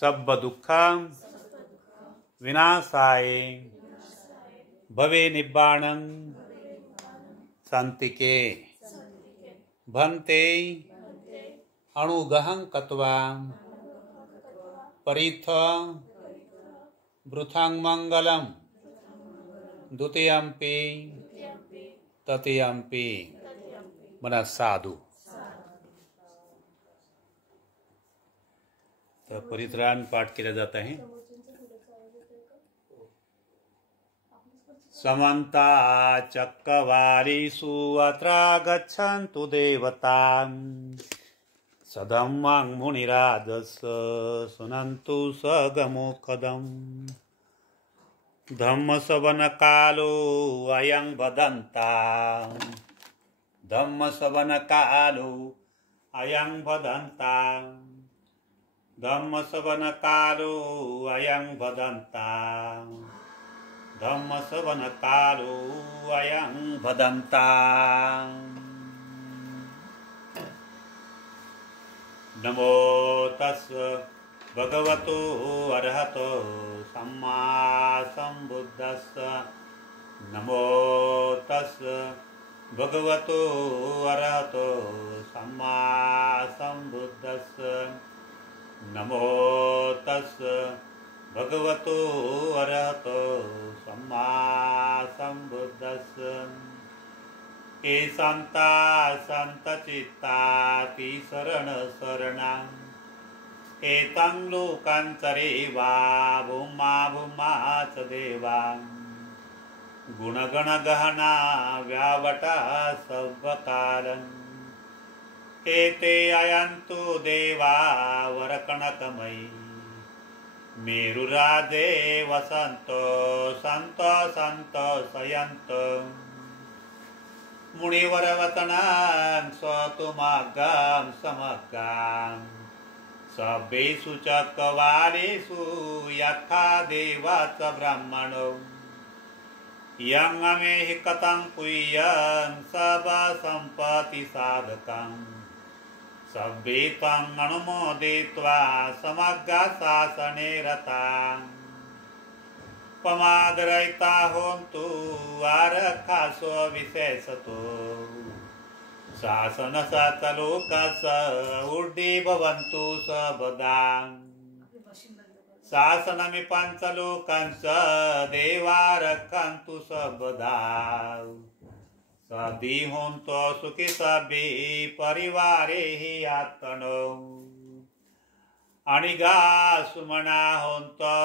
सब्ब दुःखं विनाशाय भवे निब्बाणं शांतिके भन्ते अणुगहं कत्वा परिथ वृथं मंगलम द्वितीयंपि तृतीयंपि मना साधु। तो परित्राण पाठ किया जाता है। समन्ता चक्रवारीषु अत्र गच्छन्तु देवताः सधम्मं मुनिराजस्य शृण्वन्तु सगमुखदम् धम्मश्रवणकालो अयं वदन्ताम् धम्मश्रवणकालो अयं वदन्ताम् धम्मश्रवणकालो अयं वदन्ताम् धम्मश्रवणकालो अयं वदन्ताम्। नमो तस्य भगवतो अरहतो सम्मा सम्बुद्धस्य नमो तस्य भगवतो अरहतो सम्मा सम्बुद्धस्य नमो तस्य भगवतो अरहतो सम्मा सम्बुद्धस्य। ये संता संतचित्ताति शरण शरणं एतं लोकान्तरे वा भूमा भूमा च देवां गुणगणगहना व्यावटा सर्वकालं एते अयन्तु देवा वरकणकमयी मेरुराजे वसन्तो सन्तो सन्तो शयन्तो मुनिवरवतनां स्वतुमागां समगां सभ्येषु चक्रवालेषु यथा देवा च ब्रह्मणो यं अमेहि कथं पुय्यं सर्वसम्पत्ति साधकं सभ्ये त्वं अनुमोदित्वा समग्र शासने रताम् पमादरहिता होन्तु आरक्षासो विशेषतो शासन सतलोकस ऊर्ध्वे भवन्तु सर्वदा शासनमि पञ्चलोकंस देवा रक्षन्तु सर्वदा सदी होन्तु सुखी सभ्ये परिवारे हि आत्मनो अणिगा सुमना होन्तो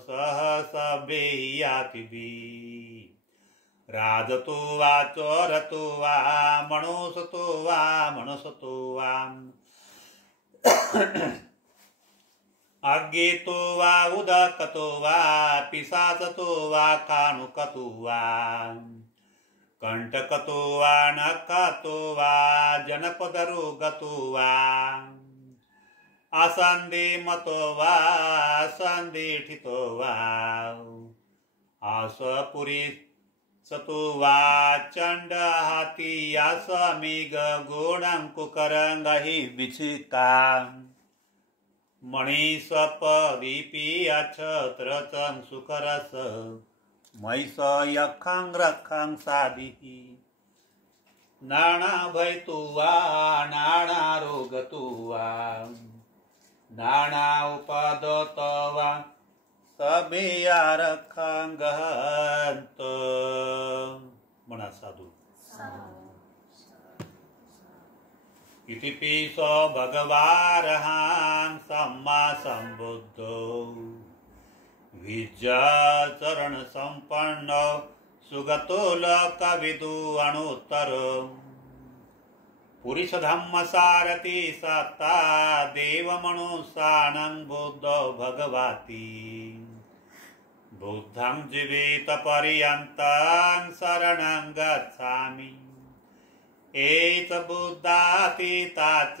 सह सभ्ये यातिभि राजतु वा चोरतु वा मनुष्यतु वा मनुष्यतु वा अज्ञेतो वा उदकतो वा पिशाचतो वा काणुकतो वा कंटकतो वा नखतो वा जनपदरोगतो वा असंधिमतो वा असंधिठितो वा आसपुरी सतो वा चंड हाथी असमीग गोणं कुकरंगहि विचिका मणिस्वपदीपी अक्षत्रचं सुखरस महिष यखं रखं साधिः नाना भयतु वा नाना रोगतु वा नाना उपदत वा सभ्या रखं गहंत म्हणा साधू। इति पिसो भगवारहां सम्मा सम्बुद्धो विद्याचरण संपन्नो सुगतो लोकविदु अणुत्तरो पुरुष धम्म सारथि सत्ता देवमनुष्यानं बुद्धो भगवती बुद्धं जीवित पर्यन्तं शरणं गच्छामि एच बुद्धातीता च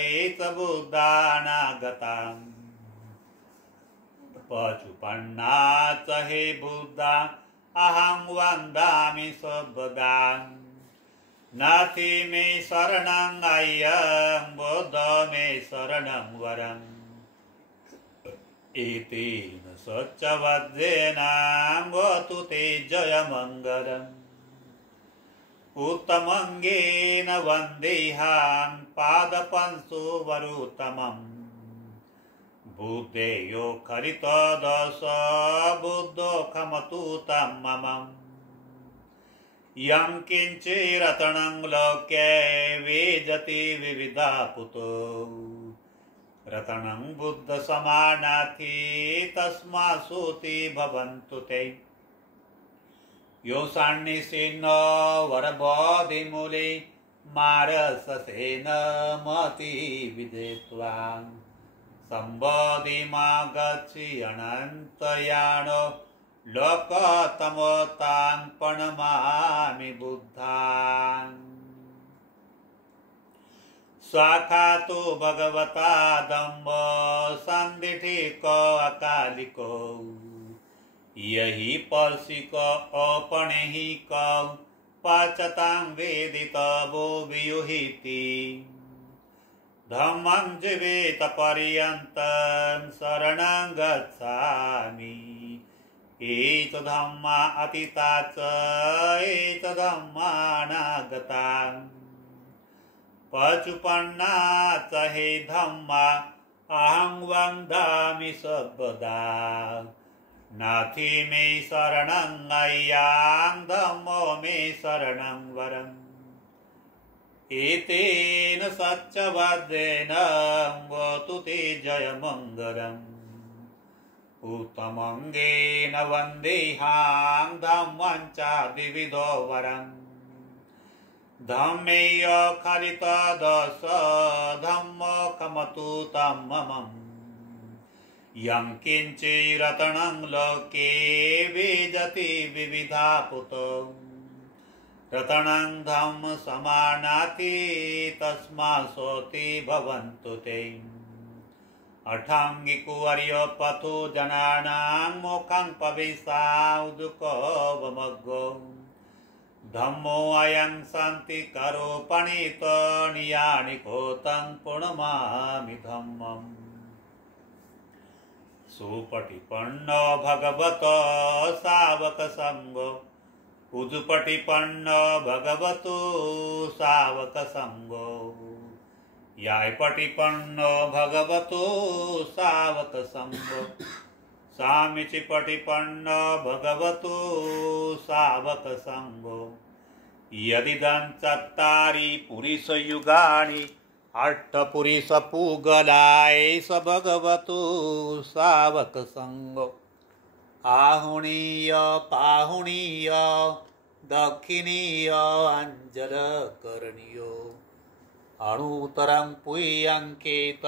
एच बुद्धानागताम् पचुपन्ना च हे बुद्धा अहं वन्दामि सर्वदा नाथि मे शरणं अय्यं बुद्ध मे शरणं वरम् एतेन सच्चवद्येनाङ्गतु ते जयमङ्गलम् उत्तमङ्गेन वन्देहां पादपंसु वरुतमम् बुद्धेयो खरितदश बुद्धो खमतु तं मम यं किञ्चिरतनं लोके वेजति विविधा पुतो रतनं बुद्धसमानार्थी तस्मासुति भवन्तु ते योऽसान्निसिन्न वरबोधिमूले मारससेन मति विदित्वा सम्बोधिमागच्छि अनन्तयानो लोकतमोतां प्रणमामि बुद्धान् स्वाखातो भगवता दम्भ सन्दिठिको अकालिको यही पर्षिक अपणेहिक पाचतां वेदितवो वियुहिति धम्मं जीवेत पर्यन्तं शरणं गच्छामि एतद्धम्मा अतीता च एतद्धम्मानागता पचुपन्ना च हे धम्मा अहं वन्दामि सर्वदा नाथि मे शरणं अय्यां धम्मो मे शरणं वरम् एतेन सच्चवद्येन वतु ते जयमङ्गलम् उत्तमङ्गेन वन्देहां धम्मं चादिविधो वरम् धम्मेय खरितदश धम्मो खमतु तं मम यं किञ्चिरतनं लोके वेजति विविधा पुतो रतनं धम्म समानाति तस्मासोति भवन्तु ते अठाङ्गिकुवर्यपथो जनानां मोक्षं पविसाउदुकोवमग्गो धम्मो अयं शान्तिकरो पणितो नियानिको तं प्रणमामि धम्मम् सुपटिपन्नो भगवतो सावकसङ्गो उजुपटिपन्नो भगवतो सावकसङ्गो यायपटिपन्नो भगवतो सावकसङ्गो सामिचिपटिपन्नो भगवतो सावकसङ्गो यदिदं चत्तारि पुरुषयुगानि अष्टपुरुषपूगलाय स भगवतो सावकसङ्गो आहुणीय पाहुणीय दक्षिणीय अञ्जलकरणीयो अणुतरं पुय्यङ्केत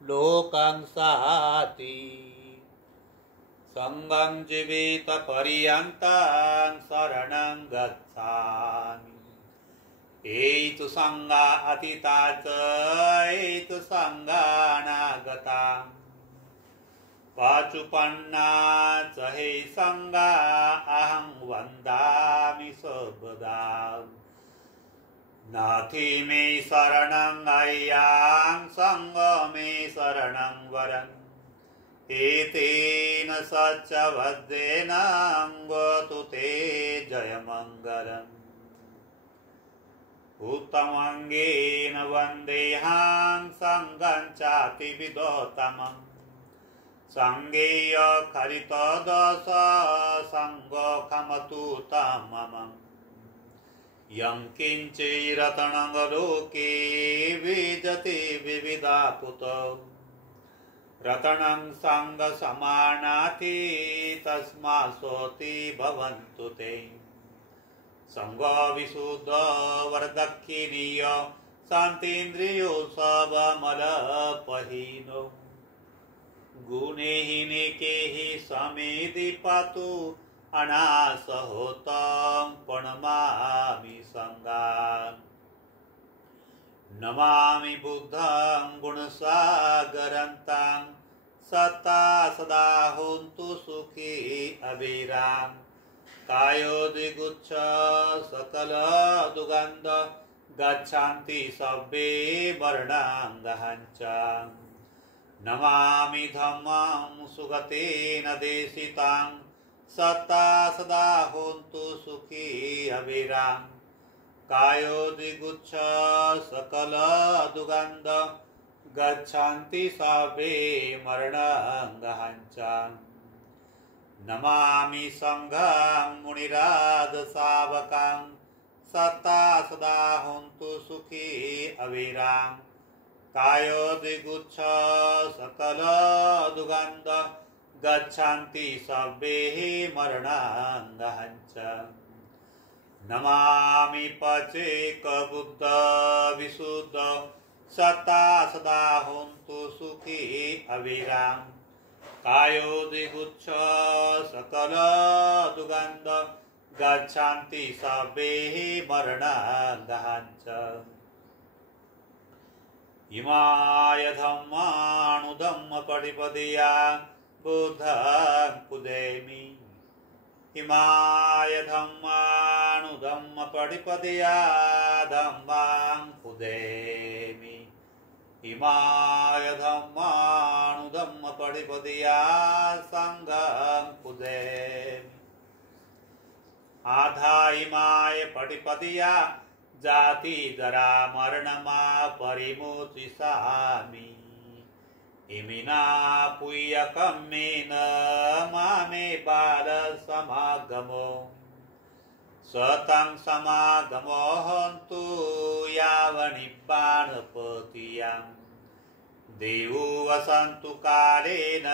लोकं साति सङ्गं जीवित पर्यन्तं शरणं गच्छामि एतु सङ्गा अतीता च एतु सङ्गानागता पाचुपन्ना च हे सङ्गा अहं वन्दामि सर्वदा नाथि मे शरणं अय्यां सङ्ग मे शरणं वरम् एतेन सच्चवद्येन वतु ते जयमङ्गलम् उत्तमङ्गेन वन्देहां सङ्गं चातिविदोत्तमम् सङ्गेय खरितदश सङ्गो खमतु तं मम यं किञ्चिरतनं लोके विजति विविधा पुतो रतनं सङ्गसमानाति तस्मासोति भवन्तु ते सङ्गविशुद्ध वरदक्षिणीय शान्तीन्द्रियो सबमलपहीनो गुणेहिनिकेः समेधि पातु अनासहोतं प्रणमामि सङ्गान् नमामि बुद्धं गुणसागरन्तं सत्ता सदा होन्तु सुखी अविराम कायोदिगुच्छ सकल दुगन्ध गच्छन्ति सब्बे वर्णाङ्गहञ्च नमामि धम्मं सुगतेन देशितां सत्ता सदा होन्तु सुखी अविराम कायोदिगुच्छ सकल दुगन्ध गच्छन्ति सर्वे मरणं नमामि संघं मुनिराज शावकां सत्ता सदा होन्तु सुखी अविराम कायोदिगुच्छ सकल दुगन्ध गच्छन्ति सर्वे मरणं नमामि पचेक बुद्ध विशुद्ध सत्ता सदा होन्तु सुखी अविराम कायोदिगुच्छ सकल दुगन्ध गच्छन्ति सर्वे मरणं इमाय धम्मानुधम्म पटिपदया बुद्धं पुदेमि इमाय धम्मानुधम्म पटिपदया धम्मां पुदेमि इमाय धम्मानुधम्म पटिपदया संघं पुदेमि आधा इमाय पटिपदया जाति जरा मरणमा परिमोचिषामि इमिना पुय्यकम्मेन मामे बाल समागमो सतं समागमो हन्तु यावनिब्बाणपतियां देवो वसन्तु कालेन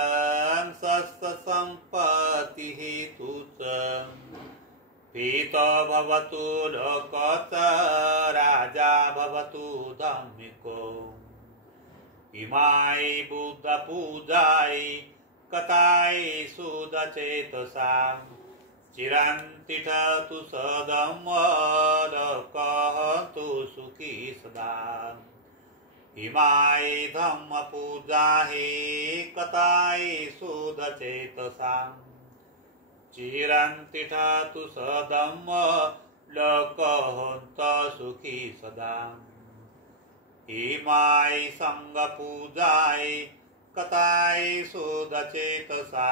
सस्तसम्पत्तिः तुच्छ पीतो भवतु लोकच राजा भवतु धम्मिको इमाय बुद्ध पूजाय कथाय सुदचेतसां चिरन्तिठतु सदम्म लोकहन्तु सुखी सदा इमाय धम्म पूजाय कथाय सुदचेतसां चिरन्तिठतु सदम्म लोकहन्त सुखी सदा इमाय संग पूजाय कथाय सुदचेतसा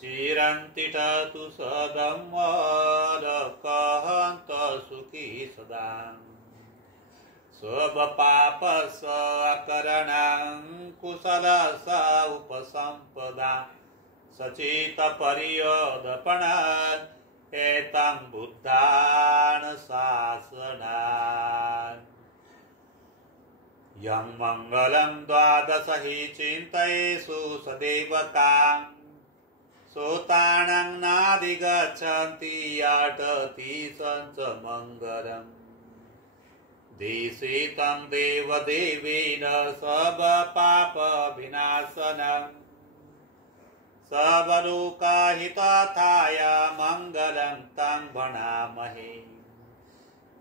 चिरन्तिठतु सदम्म लोकहन्त सुखी सदा स्वपाप स्वकरणं कुशल स उपसंपदा सचित परियोदपण एतं बुद्धान शासनान् यं मंगलं द्वादश हि चिन्तयेषु सदेवकां सोतानं नाधिगच्छन्ति अटति संच मंगलम् देशितं देवदेवेन सब पाप विनाशनम् सबलोकाहिताय मंगलं तं भणामहे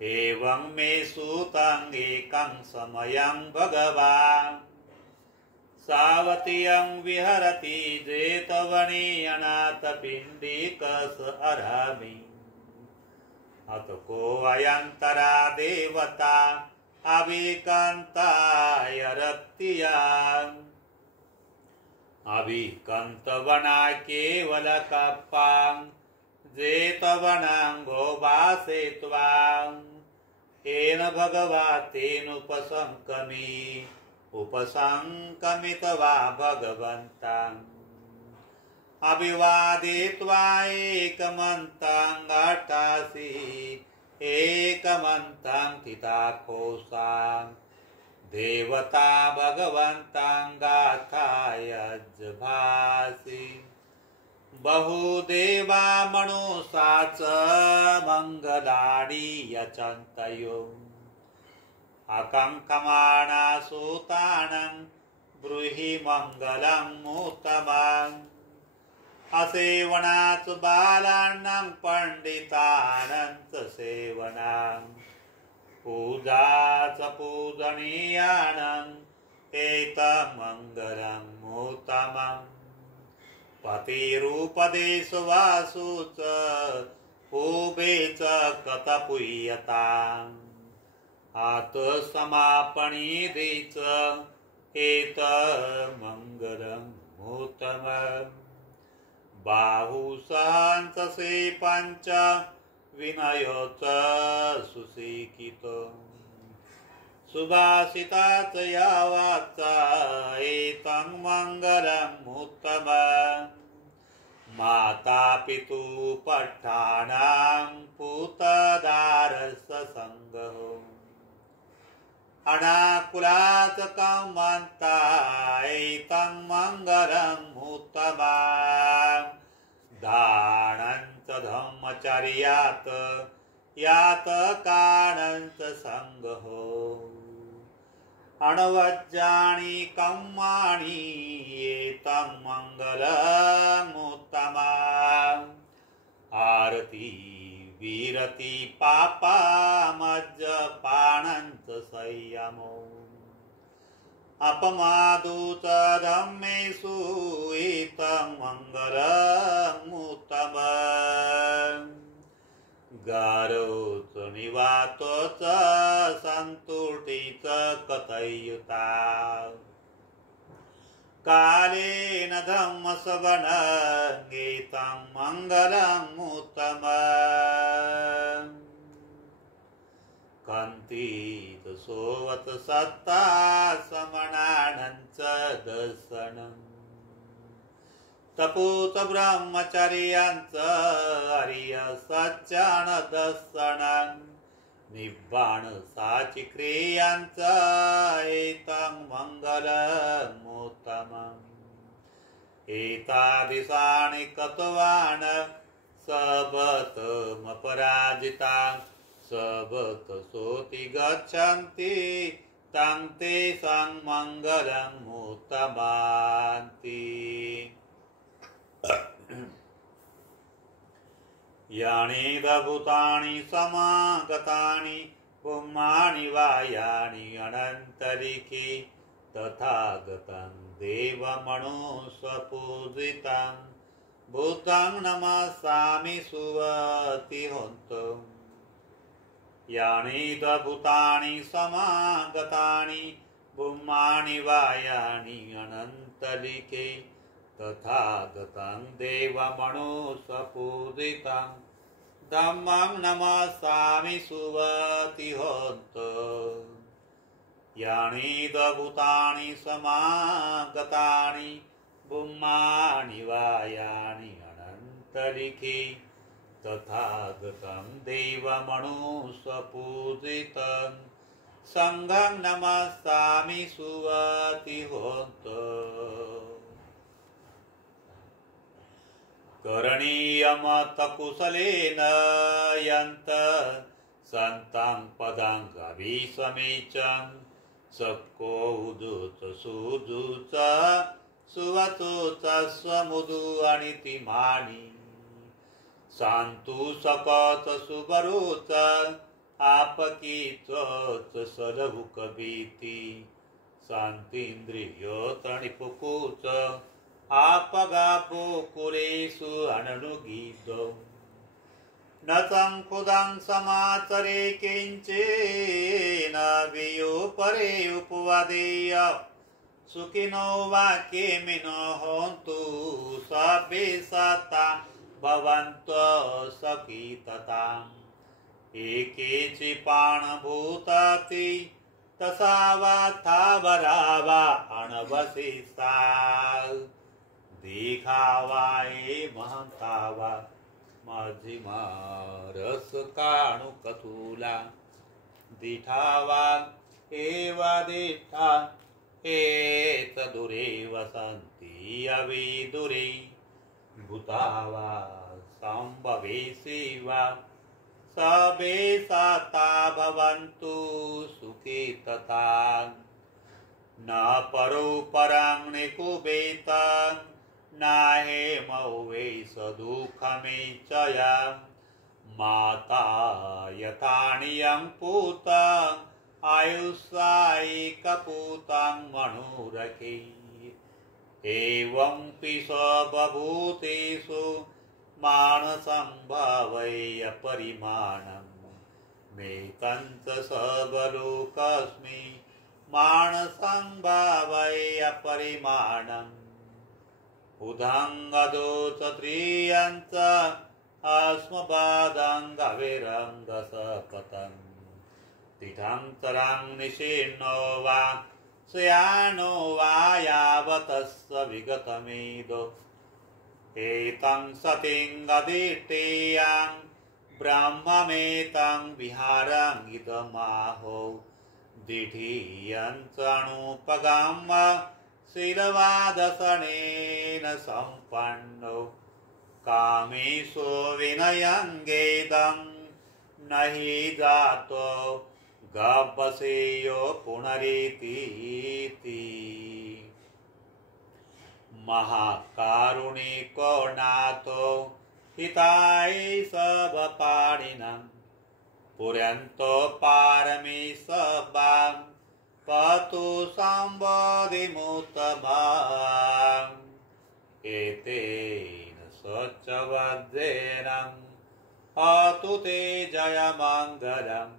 एवं मे सूतं एकं समयं भगवान् सावतीयं विहरति जेतवने अनाथपिण्डिकस अरामि अतको अयन्तरा देवता अविकन्ताय रक्तियाम् अभिकंतवना केवल कप्पां जेतवनांगो वासेत्वां येन भगवा तेनुपसंकमी उपसंकमित्वा भगवन्ताम् अभिवादित्वा एकमन्तं घटासि एकमन्तं तिताकोसां देवता भगवन्तं गाथाय भासि बहुदेवा मनुषा च मंगलानि यचन्तयो अकङ्कमाना सूतानं ब्रूहि मंगलं उत्तमम् असेवनाच बालानां पंडितानां च सेवनां पूजाच पूजनीयानां एतमङ्गलं उत्तमम् पतिरूपदेशवासु च पूबे च कथपुय्यताम् आत्मसमापणिदे च एतन्मङ्गलमुत्तमम् बाहुसहंससे पञ्च विनयोच सुशिक्षितो सुभाषिता च या वाचा एतन्मङ्गलमुत्तमम् माता पितु पट्टानां पुतदारस्य संगहो अनाकुलाच कमन्ता एतन्मङ्गलमुत्तमम् दानं च धम्मचर्यात् यातकानं च संगहो अणवज्जानि कर्माणि एतन्मङ्गलमुत्तमम् आरति विरति पापामज्जपानं च संयमो अपमादो च धम्मेषु एतन्मङ्गलमुत्तमम् गारो च निवातो च सन्तुष्टि च कथयुता कालेन धम्मश्रवणं एतन्मङ्गलमुत्तमम् कन्तीत सोवत सत्ता समनानं च दर्शनम् तपोत ब्रह्मचर्यं च आर्य सज्जन दर्शनं निब्बाण साचिक्रियं च एतन्मङ्गलमुत्तमम् एतादृशानि कृतवान् सबतमपराजितां सबतसोति गच्छन्ति तं तेषां मङ्गलमुत्तमान्ति यानि भूतानि समागतानि पुम्मानि वा यानि अनन्तरिक्षे तथागतं देवमनुष्यपूजितं बुद्धं नमस्सामि सुवतिहोन्तम् यानि भूतानि समागतानि पुम्मानि वा यानि अनन्तरिक्षे तथागतं देवमनुष्यपूजितं धम्मं नमस्सामि सुवतिहोन्तम् यानि भूतानि समागतानि पुम्मानि वा यानि अनन्तरिक्षे तथागतं देवमनुष्यपूजितं संघं नमस्सामि सुवतिहोन्तम् करणीयमतकुशलेन यन्त सन्तं पदं गवीसमीचं सक्को उदुत सुदुत सुवतु च स्वमुदु अनितिमानि शान्तु सकत सुबरु च आपकी च सलहु कवीति शान्तीन्द्रियो तणिपुकु च आपगापो कुलेषु अननुगीतो न संखुदं समाचरे किञ्चेन वियो परे उपवदेय सुखिनो वाक्येमिनो होन्तु सर्वे सता भवन्तो सखितताम् एके चिपाणभूताति तसावाथावरा वा अणवशिषा दीघावाये महंतावा मध्यमा रसकाणुकतुला दीठावा एव दीठा एतदुरे वसन्ति अविदुरे भूतावा संभवेसि वा सबे सता भवन्तु सुखी तथा न परो परं निकुबेत नाहे मौवे सदुःखमेचया माता यथानियं पूत आयुष्यायिकपूतं मनुरके एवं पिश बभूतेषु मानसंभवय अपरिमाणं मेकं च सबलोकस्मि मानसं भावय परिमाणम् उदङ्गदोषत्रियञ्च अस्मबादङ्गविरङ्गसपतम् तिठं निशीर्णो वा शयानो वा यावतस्य विगतमेदो एतं सतिङ्गदिष्टेयां ब्रह्ममेतं विहारं इदमाहो दिठीयञ्चणुपगम शीलवादसनेन सम्पन्नो कामेशो विनयङ्गेदं न हि जातो गपसेयो पुनरितीति महाकारुणिको नाथो हिताय सबपाणिनं पुर्यन्तो पारमी सबां पतु संवदिमुतभां एतेन स्वच्छवद्येनं हतु ते जयमङ्गलम्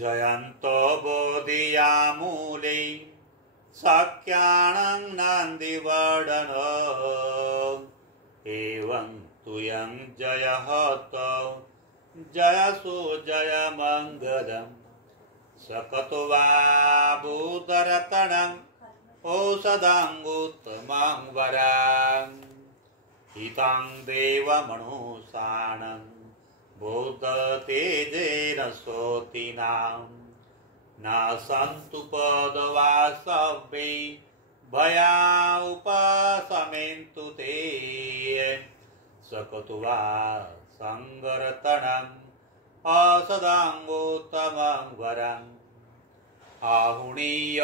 जयन्तो बोधियामूले सख्यानं नन्दिवर्धनो एवं तुयं जयहतो जयसु जयमङ्गलम् सकतुवा भूतरतनम् औषधाङ्गुत्तमं वरं हितं देवमनुषाणं बोधतेजेन सोतिनां न सन्तु पदवासव्ये भया उपशमेन्तु ते सकतुवा सङ्गरतनम् औषधाङ्गोत्तमं वरम् आहुणीय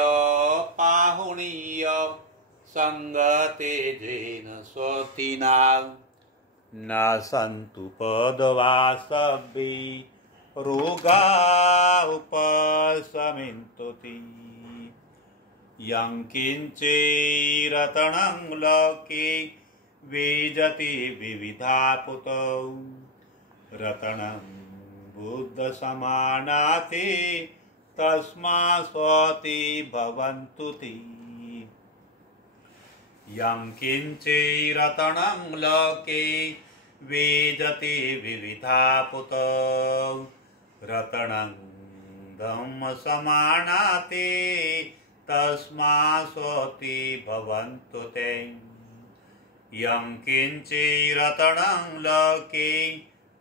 पाहुणीय सङ्गतेजेन स्वतिनां न सन्तु पदवासव्ये रोगा उपशमेन्तु ते यं किञ्चिरतनं लोके वेजति विविधापुतौ रतनं बुद्धसमानाते तस्मात् स्वति भवन्तु ते यं किञ्चिरतनं लोके वेजति विविधापुतौ रतनं धम्मसमानाते तस्मात् स्वति भवन्तु ते यं किञ्चिरतनं लोके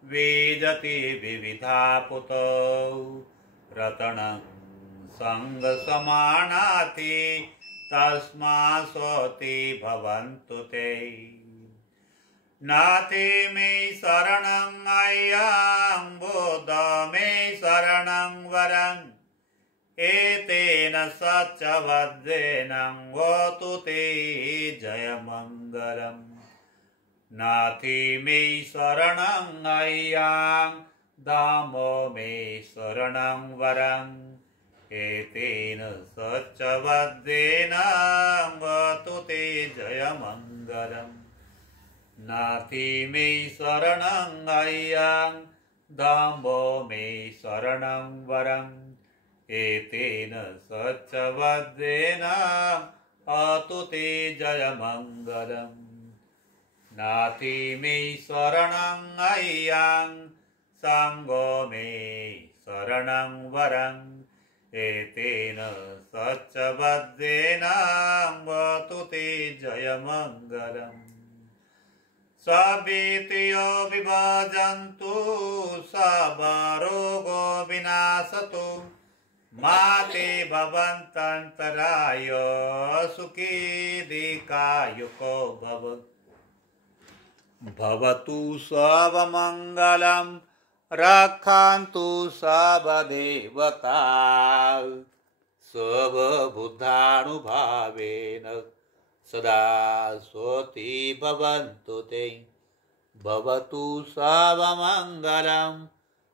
वेजति विविधापुतौ रतनं सङ्गसमानाते तस्मात् स्वति भवन्तु ते नाते मे शरणं अय्यं बोध मे शरणं वरम् एतेन सच्चवद्येन होतु ते जयमङ्गलम् नाथे मे शरणं अय्यं दामो मे शरणं वरम् एतेन सच्चवद्येन होतु ते जयमङ्गलम् नाथे मे शरणं अय्यं दामो मे शरणं वरम् एतेन सच्चवद्येन होतु ते जयमङ्गलम् नाथे मे शरणं अय्यं सङ्गो मे शरणं वरम् एतेन सच्चवद्येन होतु ते जयमङ्गलम् सवेतयो विभजन्तु सबरोगो विनाशतु माते भवन्तन्तराय सुखी दीर्घायुको भव भवतु सर्वमङ्गलं रक्षन्तु सर्वदेवता सर्वबुद्धानुभावेन सदा स्वति भवन्तु ते भवतु सर्वमङ्गलं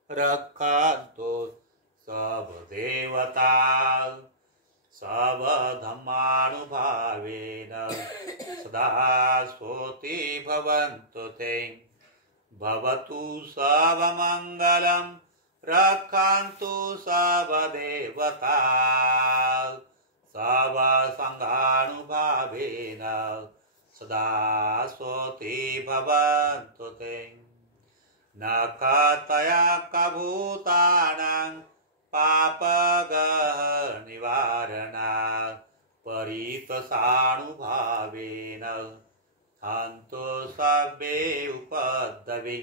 रक्षन्तु सर्वदेवता सर्वधर्मानुभावेन सदा स्वति भवन्तु ते भवतु सर्वमङ्गलं रक्षन्तु सर्वदेवता सर्वसङ्घानुभावेन सदा स्वस्ति भवन्तु ते न कतया कभूतानां पापगः निवारणा परितसानुभावेन हन्तु सर्वे उपद्रवे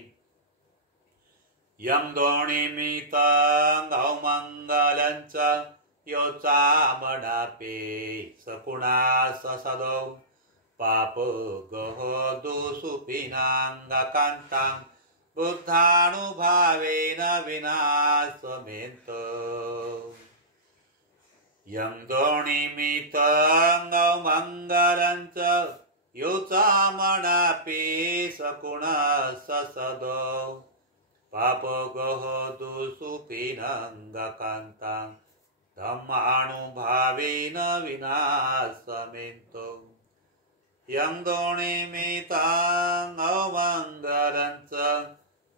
यं दोणिमितं गौमङ्गलं च योचामणापे सकुणा ससदो पापगः दुःसुपिनाङ्गकान्तां बुद्धानुभावेन विनाशमेतो यं दोणिमितं गौमङ्गलं च योचामणापि सकुणः ससदो पापगः दुःसुपिनाङ्गकान्तां धम्मानुभावेन विनाशमेतो यं दोणिमितं गौमङ्गलं च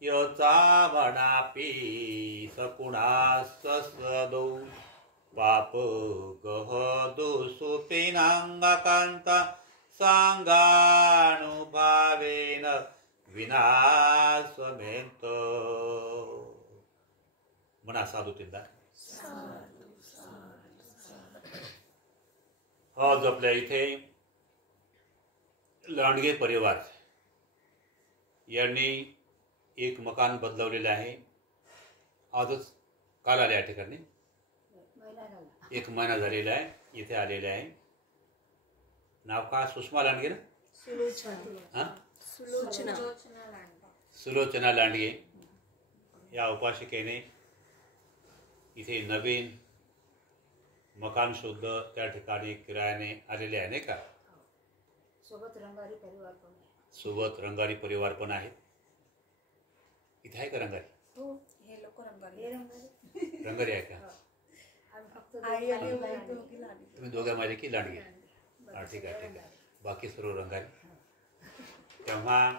योचामणापि सकुणः ससदो पापगः दुःसुपिनाङ्गकान्तां सांगानुभावेन विनाशमेतो म्हणा साधू तीनदा आज आपल्या इथे लांडगे परिवार यांनी एक मकान बदलवलेले आहे. आजच काल आले या ठिकाणी, एक महिना झालेला आहे. इथे आलेले आहे. नाव का? सुषमा लांडगे ना? सुलोचना लांडगे या उपासिकेने इथे नवीन मकान शोधलं. त्या ठिकाणी किरायाने आलेले आहे नाही का? सोबत रंगारी परिवार पण आहे. इथे आहे का रंगारी? हे लोक रंगारी आहे का? तुम्ही दोघ्या माझे की लांडगे? हा, ठीक आहे ठीक आहे. बाकी सर्व रंगारी. तेव्हा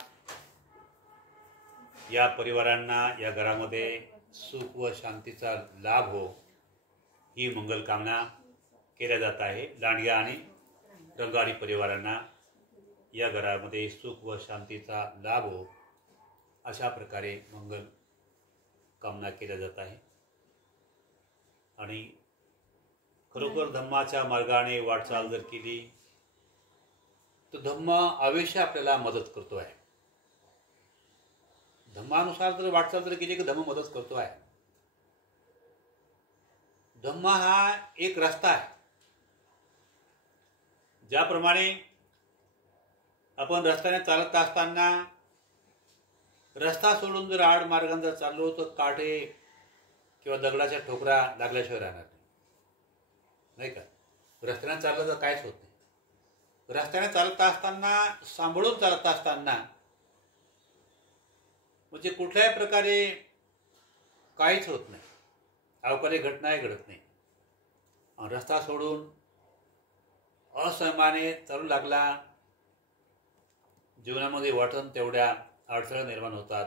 या परिवारांना या घरामध्ये सुख व शांतीचा लाभ हो ही मंगल कामना केल्या जात आहे. लांडगे आणि रंगारी परिवारांना या घरामध्ये सुख व शांतीचा लाभ हो अशा प्रकारे मंगल कामना केल्या जात आहे. आणि खरोखर धम्माच्या मार्गाने वाटचाल जर केली तर धम्म अवश्य आपल्याला मदत करतो आहे. धम्मानुसार जर वाटचाल जर केली की धम्म मदत करतो आहे. धम्म हा एक रस्ता आहे. ज्याप्रमाणे आपण रस्त्याने चालत असताना रस्ता सोडून जर आड मार्गाने जर चाललो तर काटे किंवा दगडाच्या ठोकरा लागल्याशिवाय राहणार नाही का? रस्त्याने चाललं तर काहीच होत नाही. रस्त्याने चालत असताना सांभाळून चालत असताना म्हणजे कुठल्याही प्रकारे काहीच होत नाही. अवकाळी घटनाही घडत नाही. रस्ता सोडून असंयमाने चालू लागला, जीवनामध्ये वाटण तेवढ्या अडथळा निर्माण होतात.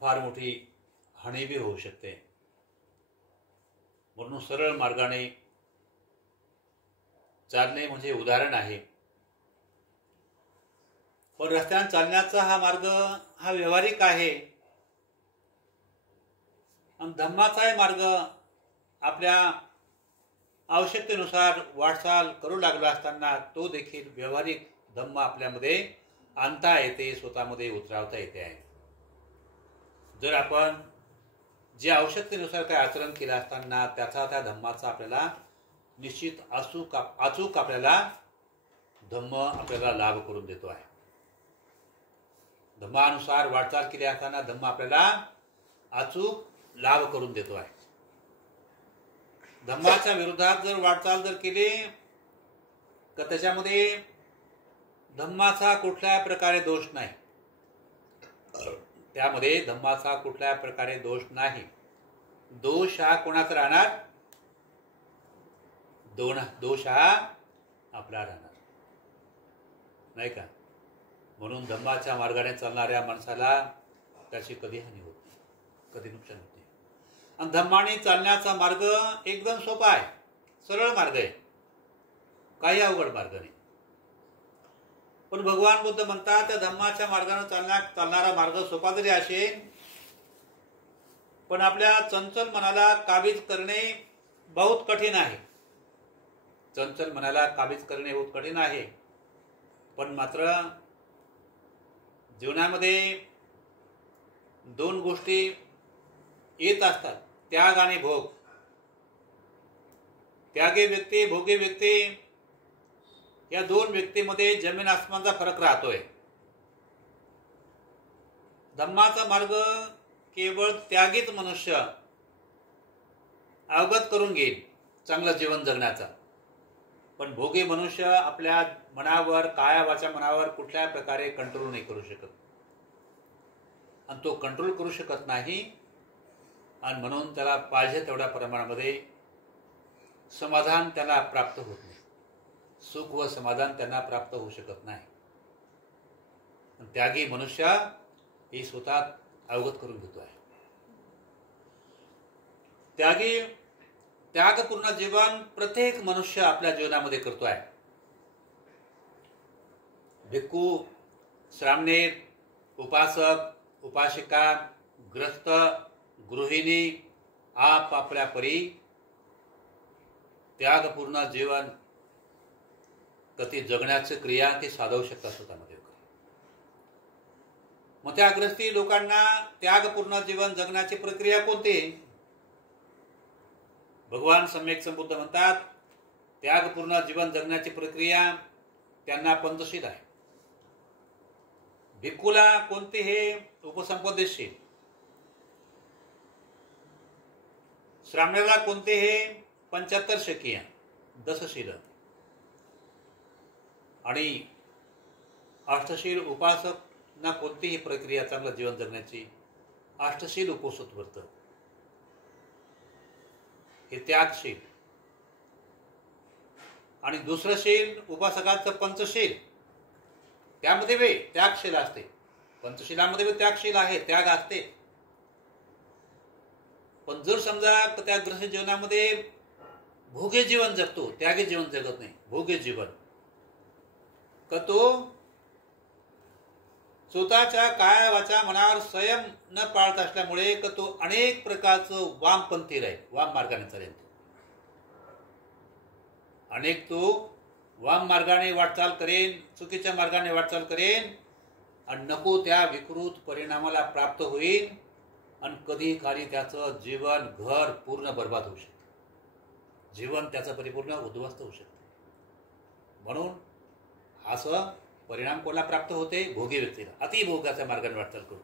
फार मोठी हानी बी होऊ शकते. म्हणून सरळ मार्गाने चालणे म्हणजे उदाहरण आहे. पण रस्त्याने चालण्याचा हा मार्ग हा व्यावहारिक आहे. आणि धम्माचाही मार्ग आपल्या आवश्यकतेनुसार वाटचाल करू लागलो असताना तो देखील व्यावहारिक धम्म आपल्यामध्ये आणता येते, स्वतःमध्ये उतरवता येते आहे. जर आपण जे आवश्यकतेनुसार काही आचरण केलं असताना त्याचा त्या धम्माचा आपल्याला निश्चित अचूक आपल्याला धम्म आपल्याला लाभ करून देतो आहे. धम्मानुसार वाटचाल केली असताना धम्म आपल्याला अचूक लाभ करून देतो आहे. धम्माच्या विरोधात जर वाटचाल जर केली तर त्याच्यामध्ये धम्माचा कुठल्याही प्रकारे दोष नाही. त्यामध्ये धम्माचा कुठल्याही प्रकारे दोष नाही. दोष हा कोणाचा राहणार? दोष हा आपला राहणार नाही का? म्हणून धम्माच्या मार्गाने चालणाऱ्या माणसाला त्याची कधी हानी होत नाही, कधी नुकसान होत नाही. आणि धम्माने चालण्याचा मार्ग एकदम सोपा आहे, सरळ मार्ग आहे, काही अवघड मार्ग नाही. पण भगवान बुद्ध म्हणतात त्या धम्माच्या मार्गाने चालणारा मार्ग सोपा जरी असेल, पण आपल्या चंचल मनाला काबीज करणे बहुत कठीण आहे. चंचल मनाला काबीज करणे बहुत कठीण आहे. पण मात्र जीवनामध्ये दोन गोष्टी येत असतात, त्याग आणि भोग. त्यागी व्यक्ती, भोगी व्यक्ती, या दोन व्यक्तीमध्ये जमीन आसमानचा फरक राहतोय. धम्माचा मार्ग केवळ त्यागीच मनुष्य अवगत करून घेईल चांगलं जीवन जगण्याचा. पण भोगी मनुष्य आपल्या मनावर, काया वाचा मनावर कुठल्या प्रकारे कंट्रोल नाही करू शकत. आणि तो कंट्रोल करू शकत नाही, आणि म्हणून त्याला पाहिजे तेवढ्या प्रमाणामध्ये समाधान त्याला प्राप्त होत नाही. सुख व समाधान त्यांना प्राप्त होऊ शकत नाही. त्यागी मनुष्य ही स्वतः अवगत करून घेतो आहे. त्यागपूर्ण जीवन प्रत्येक मनुष्य आपल्या जीवनामध्ये करतो आहे. भिक्खू, श्रामणेर, उपासक, उपासिका, ग्रस्त, गृहिणी आपापल्या परी त्यागपूर्ण जीवन कधी जगण्याची क्रिया ते साधवू शकतात स्वतःमध्ये. मग त्या ग्रस्ती लोकांना त्यागपूर्ण जीवन जगण्याची प्रक्रिया कोणती? भगवान सम्यक संबुद्ध म्हणतात त्यागपूर्ण जीवन जगण्याची प्रक्रिया त्यांना पंचशील आहे. भिक्खूला कोणते? हे उपसंपदेशील. श्रामणेला कोणते? हे 75 शकीय, दसशील. आणि अष्टशील उपासक ना कोणतीही प्रक्रिया चांगलं जीवन जगण्याची अष्टशील उपोषित वर्त. हे त्यागशील. आणि दुसरं शील उपासकाचं पंचशील, त्यामध्ये वे त्यागशील असते. पंचशीलामध्ये त्यागशील आहे, त्याग असते. पण जर समजा त्या ग्रस्त जीवनामध्ये भोगे जीवन जगतो, त्यागी जीवन जगत नाही, भोगे जीवन, का तो स्वतःच्या काया वाचा मनावर संयम न पाळत असल्यामुळे का तो अनेक प्रकारचं वामपंथी राहील, वाम मार्गाने चालेल. अनेक तो वाम मार्गाने वाटचाल करेन, चुकीच्या मार्गाने वाटचाल करेन, आणि नको त्या विकृत परिणामाला प्राप्त होईल. आणि कधी काळी त्याचं जीवन, घर पूर्ण बर्बाद होऊ शकते, जीवन त्याचं परिपूर्ण उद्ध्वस्त होऊ शकते. म्हणून असं परिणाम कोणाला प्राप्त होते? भोगी व्यक्तीला. अतिभोगाच्या मार्गाने वाटचाल करतो,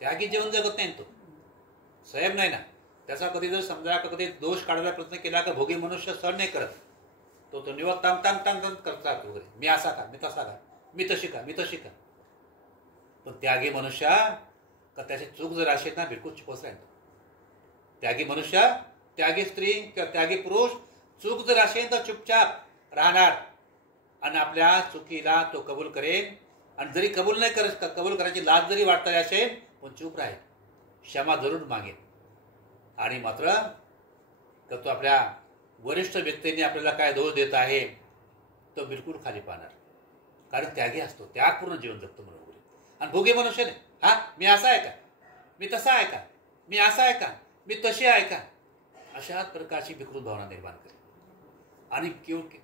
त्यागी जीवन जगत नाही. तो संयम नाही ना त्याचा. कधी जर समजा कधी दोष काढायला प्रयत्न केला का भोगी मनुष्य सहन नाही करत, तो निवड ताम ताम ताम ताम करतात वगैरे, मी असा का, मी तसा का, मी तशी का, मी तशी का. पण त्यागी मनुष्य का त्याची चूक जर असेल ना, बिलकुल चुकवत राहील. त्यागी मनुष्य, त्यागी स्त्री किंवा त्यागी पुरुष चूक जर असेल तर चुपचाप राहणार आणि आपल्या चुकीला तो कबूल करेल. आणि जरी कबूल नाही करत, कबूल करायची लाज जरी वाटत असेल, पण चूप राहील, क्षमा जरूर मागेल. आणि मात्र तो आपल्या वरिष्ठ व्यक्तींनी आपल्याला काय दोष देत आहे तो बिलकुल खाली पाहणार, कारण त्यागी असतो, त्यागपूर्ण जीवन जगतो म्हणून. आणि भोगी मनुष्य नाही, हा मी असा आहे का, मी तसा आहे का, मी असा आहे का, मी तशी आहे का, अशा प्रकारची विकृत भावना निर्माण करेल. आणि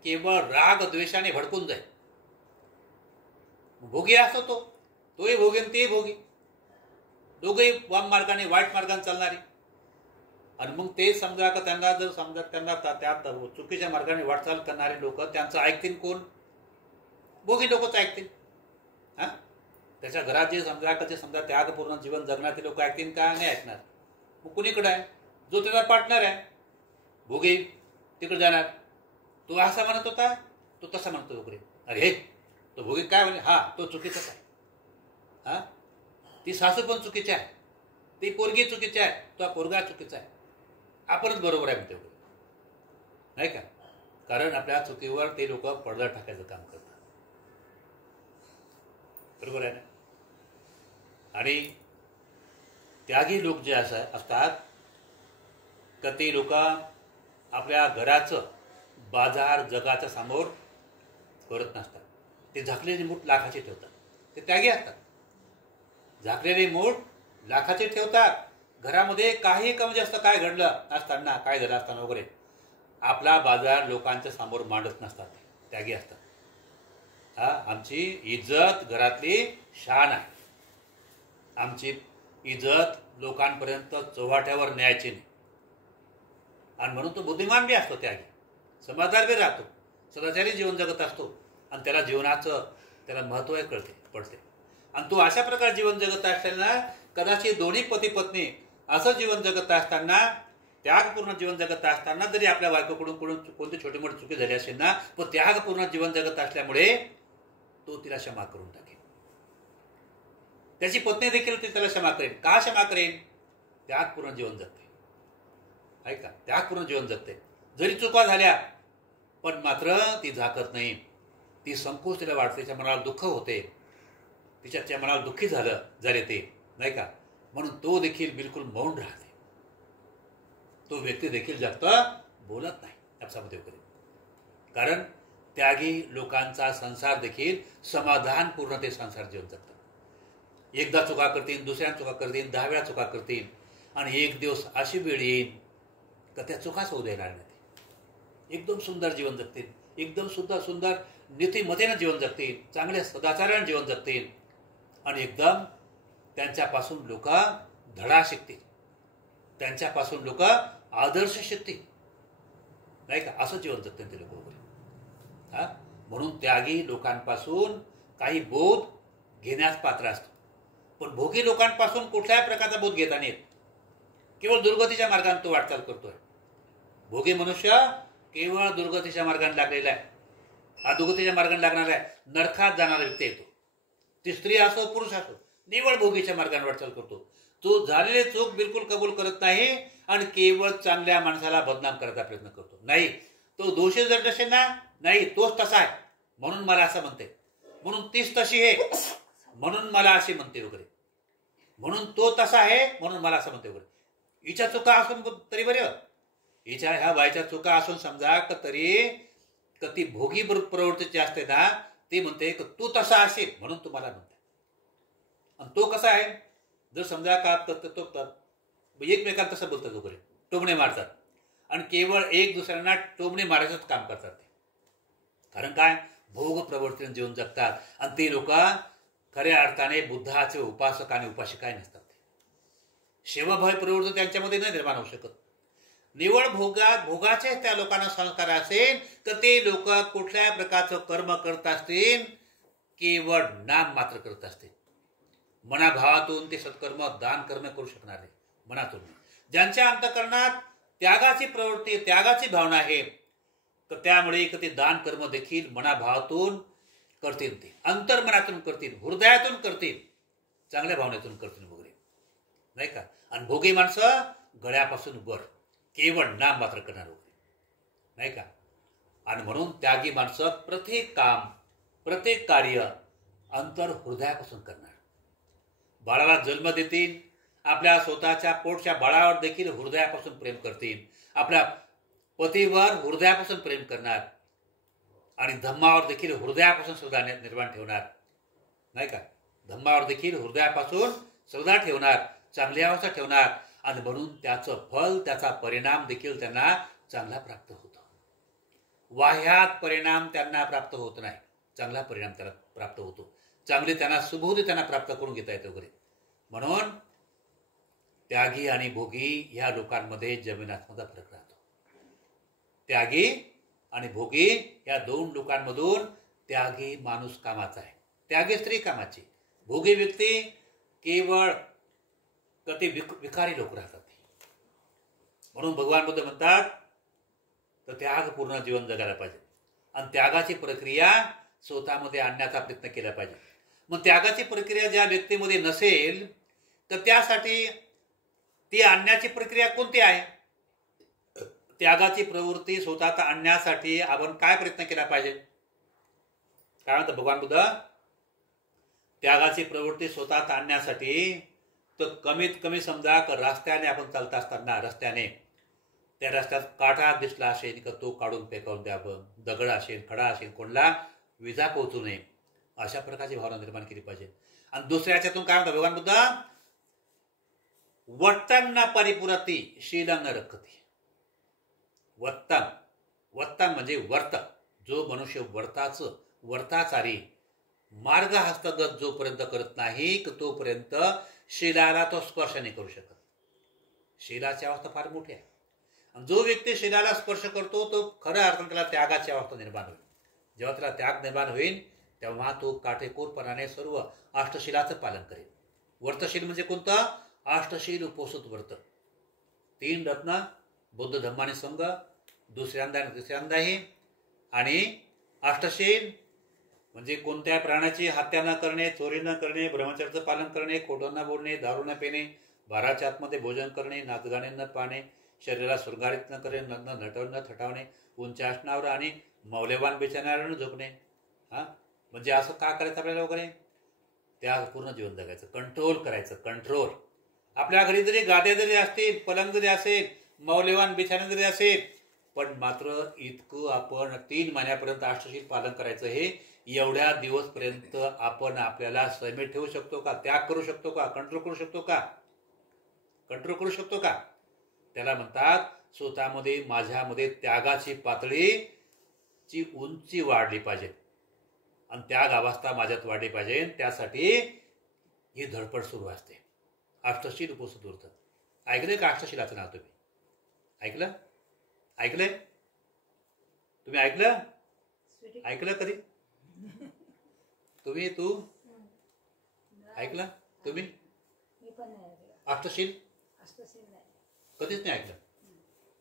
केवळ राग द्वेषाने भडकून जाईल. भोगी असतो तोही भोगी आणि तेही भोगी, दोघेही वाम मार्गाने, वाईट मार्गाने चालणारी. आणि मग ते समजा का त्यांना जर समजा त्यांना त्या चुकीच्या मार्गाने वाटचाल करणारे लोक त्यांचं ऐकतील कोण? भोगी लोकच ऐकतील. हा, त्याच्या घरात जे समजा का जे समजा त्यागपूर्ण जीवन जगणारे लोक ऐकतील का? नाही ऐकणार. मग कुणीकडे आहे? जो त्याचा पार्टनर आहे भोगी तिकडे जाणार. तो असा म्हणत होता, तो तसा म्हणतो वगैरे. अरे हे तो भोगी काय म्हणे, हा तो चुकीचाच आहे, हा ती सासू पण चुकीची आहे, ती पोरगी चुकीची आहे, तो पोरगा चुकीचा आहे, आपणच बरोबर आहे म्हणते वगैरे, नाही का. कारण आपल्या चुकीवर ते लोक पडदा टाकायचं काम करतात, बरोबर आहे ना. आणि त्यागी लोक जे असतात तर ते लोक आपल्या घराचं बाजार जगाच्या समोर करत नसतात. ते झाकलेली मूठ लाखाचे ठेवतात. ते त्यागी असतात. झाकलेली मूठ लाखाचे ठेवतात. घरामध्ये काही कमी जास्त काय घडलं असताना, काय झालं असताना वगैरे आपला बाजार लोकांच्या समोर मांडत नसतात. त्यागी असतात. हा, आमची इज्जत घरातली शान आहे. आमची इज्जत लोकांपर्यंत चव्हाट्यावर न्यायची नाही. आणि म्हणून तो बुद्धिमान बी असतो, त्यागी समजदार बी राहतो, सदाचारी जीवन जगत असतो. आणि त्याला जीवनाचं त्याला महत्त्व पडते. आणि तो अशा प्रकारे जीवन जगत असताना कदाचित दोन्ही पती पत्नी असं जीवन जगत असताना, त्यागपूर्ण जीवन जगत असताना जरी आपल्या बायकोकडून कोणती छोटी मोठी चुकी झाली असेल ना, पण त्यागपूर्ण जीवन जगत असल्यामुळे तो तिला क्षमा करून टाकेल. त्याची पत्नी देखील ती त्याला क्षमा करेल. का क्षमा करेल? त्यागपूर्ण जीवन जगते. ऐका, त्यागपूर्ण जीवन जगते. जरी चुका झाल्या पण मात्र ती झाकत नाही. ती संकोच तिला वाटते, तिच्या मनाला दुःख होते, तिच्या मनाला दुःखी झाले ते, नाही का. म्हणून तो देखील बिलकुल मौन राहते. तो व्यक्ती देखील जास्त बोलत नाही आपसामध्ये वगैरे. कारण त्यागी लोकांचा संसार देखील समाधानपूर्ण ते संसार जीवन जगतात. एकदा चुका करतील, दुसऱ्या चुका करतील, 10 वेळा चुका करतील. आणि एक दिवस अशी वेळ येईल तर त्या चुकाच होऊ देणार नाही. एकदम सुंदर जीवन जगतील. एकदम सुंदर नीतिमतेनं जीवन जगतील. चांगल्या सदाचारानं जीवन जगतील. आणि एकदम त्यांच्यापासून लोक धडा शिकतील. त्यांच्यापासून लोक आदर्श शिकतील, नाही का. असं जीवन जगतील ते लोक वगैरे. हा, म्हणून त्यागी लोकांपासून काही बोध घेण्यास पात्र असतो. पण भोगी लोकांपासून कुठल्याही प्रकारचा बोध घेता नाही येत. केवळ दुर्गतीच्या मार्गाने तो वाटचाल करतोय. भोगी मनुष्य केवळ दुर्गतीच्या मार्गाने लागलेला आहे. अधोगतीच्या मार्गाने लागणार आहे. नरकात जाणारा व्यक्ती येतो. ती स्त्री असो पुरुष असो, निवळ भोगीच्या मार्गाने वाटचाल करतो. तो झालेले चूक बिलकुल कबूल करत नाही आणि केवळ चांगल्या माणसाला बदनाम करायचा प्रयत्न करतो. नाही, तो दोषी जर नसेल ना, नाही तोच तसा आहे म्हणून मला असं म्हणते, म्हणून तीच तशी आहे म्हणून मला अशी म्हणते वगैरे, म्हणून तो तसा आहे म्हणून मला असं म्हणते वगैरे. हिच्या चुका असून तरी बरं, हिच्या ह्या बायच्या चुका असून समजा का तरी ती भोगी प्रवृत्तीची असते ना, ती म्हणते की तू तसा असेल म्हणून तुम्हाला म्हणते. आणि तो कसा आहे, जर समजा का तो एकमेकांना तसं बोलतात वगैरे, टोमणे मारतात आणि केवळ एक दुसऱ्यांना टोमणे मारायचंच काम करतात ते. कारण काय, भोग प्रवृत्तीने जीवन जगतात. आणि ते लोक खऱ्या अर्थाने बुद्धाचे उपासक आणि उपासिका नसतात. सेवाभावी प्रवृत्ती त्यांच्यामध्ये न निर्माण होऊ शकत. निवळ भोगाचे त्या लोकांना संस्कार असेल तर ते लोक कुठल्या प्रकारचं कर्म करत असतील, केवळ नाम मात्र करत असतील. मनाभावातून ते सत्कर्म दान कर्म करू शकणार नाही. मनातून ज्यांच्या अंतःकरणात त्यागाची प्रवृत्ती, त्यागाची भावना आहे, तर त्यामुळे ते दान कर्म देखील मनाभावातून करतील. ते अंतर्मनातून करतील, हृदयातून करतील, चांगल्या भावनेतून करतील वगैरे, नाही का. आणि भोगी माणसं गळ्यापासून वर केवळ नाम मात्र करणार वगैरे, नाही का. आणि म्हणून त्यागी माणसं प्रत्येक काम, प्रत्येक कार्य अंतर हृदयापासून करणार. बाळाला जन्म देतील, आपल्या स्वतःच्या पोटच्या बाळावर देखील हृदयापासून प्रेम करतील. आपल्या पतीवर हृदयापासून प्रेम करणार आणि धम्मावर देखील हृदयापासून श्रद्धा निर्माण ठेवणार, नाही का. धम्मावर देखील हृदयापासून श्रद्धा ठेवणार, चांगली अवस्था ठेवणार. आणि म्हणून त्याचं फल, त्याचा परिणाम देखील त्यांना चांगला प्राप्त होतो. वाह्यात परिणाम त्यांना प्राप्त होत नाही, चांगला परिणाम त्याला प्राप्त होतो. चांगली त्यांना सुबोधी त्यांना प्राप्त करून घेता येते वगैरे. म्हणून त्यागी आणि भोगी ह्या लोकांमध्ये जमीन आसमानाचा फरक राहतो. त्यागी आणि भोगी या दोन लोकांमधून त्यागी माणूस कामाचा आहे, त्यागी स्त्री कामाची. भोगी व्यक्ती केवळ कधी विकारी लोक राहतात. म्हणून भगवान बुद्ध म्हणतात तर त्यागपूर्ण जीवन जगायला पाहिजे आणि त्यागाची प्रक्रिया स्वतःमध्ये आणण्याचा प्रयत्न केला पाहिजे. मग त्यागाची प्रक्रिया ज्या व्यक्तीमध्ये नसेल तर त्यासाठी ती आणण्याची प्रक्रिया कोणती आहे? त्यागाची प्रवृत्ती स्वतःत आणण्यासाठी आपण काय प्रयत्न केला पाहिजे? काय म्हणतात भगवान बुद्ध? त्यागाची प्रवृत्ती स्वतःत आणण्यासाठी तर कमीत कमी समजा रस्त्याने आपण चालत असताना रस्त्याने त्या रस्त्यात काटा दिसला असेल का तो काढून फेकावून द्यावं, दगड असेल, खडा असेल, कोणाला विजा पोहोचू नये, अशा प्रकारची भावना निर्माण केली पाहिजे. आणि दुसऱ्या याच्यातून काय म्हणतात भगवान बुद्ध, वत्तम न परिपुरती शीलं न रखती. वत्तम म्हणजे वर्त, जो मनुष्य वर्ताचारी मार्ग हस्तगत जोपर्यंत करत नाही तोपर्यंत शिलाला तो स्पर्श नाही करू शकत. शिलाची अवस्था फार मोठी आहे. आणि जो व्यक्ती शिलाला स्पर्श करतो तो खऱ्या अर्थाने त्याला त्यागाची अवस्था निर्माण होईल. जेव्हा त्याला त्याग निर्माण होईल तेव्हा तो काटेकोरपणाने सर्व अष्टशिलाचं पालन करेल. वर्तशील म्हणजे कोणतं? अष्टशील उपोषित व्रत. 3 रत्न बुद्ध धम्माने संघ, दुसऱ्यांदा आणि तिसऱ्यांदाही. आणि अष्टशील म्हणजे कोणत्या प्राण्याची हत्या न करणे, चोरी न करणे, ब्रह्मचर्याचं पालन करणे, खोटं न बोलणे, दारू न पिणे, 12च्या आतमध्ये भोजन करणे, नाचगाणे न पाहणे, शरीराला सुरगारीत न करणे, न थटावणे, उंच आसनावर आणि मौल्यवान बिछाण्यावर न झोपणे. म्हणजे असं का करायचं आपल्याला वगैरे? त्या पूर्ण जीवन जगायचं, कंट्रोल करायचं. कंट्रोल. आपल्या घरी जरी गाद्या जरी असतील, पलंग जरी असेल, मौल्यवान बिछाणे जरी असेल, पण मात्र इतकं आपण 3 महिन्यापर्यंत अष्टशील पालन करायचं. हे एवढ्या दिवसपर्यंत आपण आपल्याला संयमित ठेवू शकतो का? त्याग करू शकतो का? कंट्रोल करू शकतो का? कंट्रोल करू शकतो का? त्याला म्हणतात स्वतःमध्ये माझ्यामध्ये त्यागाची पातळीची उंची वाढली पाहिजे आणि त्याग अवस्था माझ्यात वाढली पाहिजे. त्यासाठी ही धडपड सुरू असते. अष्टशील उपोषित व्रत ऐकलंय का? अष्टशिलाचं नाव तुम्ही ऐकलंय? तुम्ही ऐकलं कधी? तू ऐकलं? तुम्ही अष्टशील कधीच नाही ऐकलं?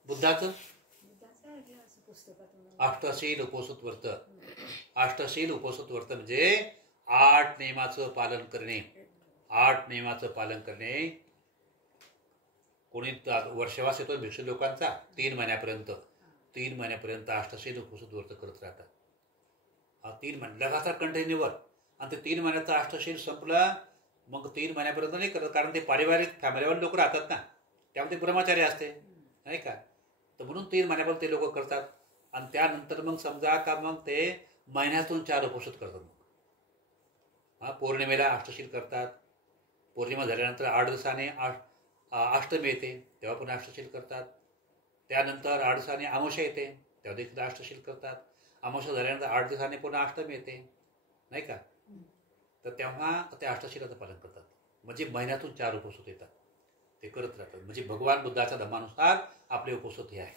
बुद्धाचं अष्टशील उपोषित व्रत. अष्टशील उपोषित व्रत म्हणजे 8 नियमाचं पालन करणे. 8 नियमाचं पालन करणे. कोणी वर्षवास येतो भिक्षू लोकांचा 3 महिन्यापर्यंत अष्टशील उपोषित व्रत करत राहतात. 3 महिने लगातार कंटिन्यूवर. आणि ते 3 महिन्याचं अष्टशील संपलं मग 3 महिन्यापर्यंत नाही करत, कारण ते पारिवारिक फॅमिलीवर लोक राहतात ना, त्यामध्ये ब्रह्मचारी असते नाही का. तर म्हणून 3 महिन्यापर्यंत ते लोक करतात. आणि त्यानंतर मग समजा का मग ते महिन्यातून 4 उपोषित करतात. मग पौर्णिमेला अष्टशील करतात. पौर्णिमा झाल्यानंतर 8 दिवसाने अष्टमी येते तेव्हा पुन्हा अष्टशील करतात. त्यानंतर 8 दिवसाने अमावस्या येते तेव्हा देखील अष्टशील करतात. अमावस्या झाल्यानंतर 8 दिवसाने पुन्हा अष्टमी येते नाही का. तर तेव्हा ते अष्टशिलाचं पालन करतात. म्हणजे महिन्यातून 4 उपोषित येतात, ते करत राहतात. म्हणजे भगवान बुद्धाच्या धर्मानुसार आपले उपोषित हे आहे.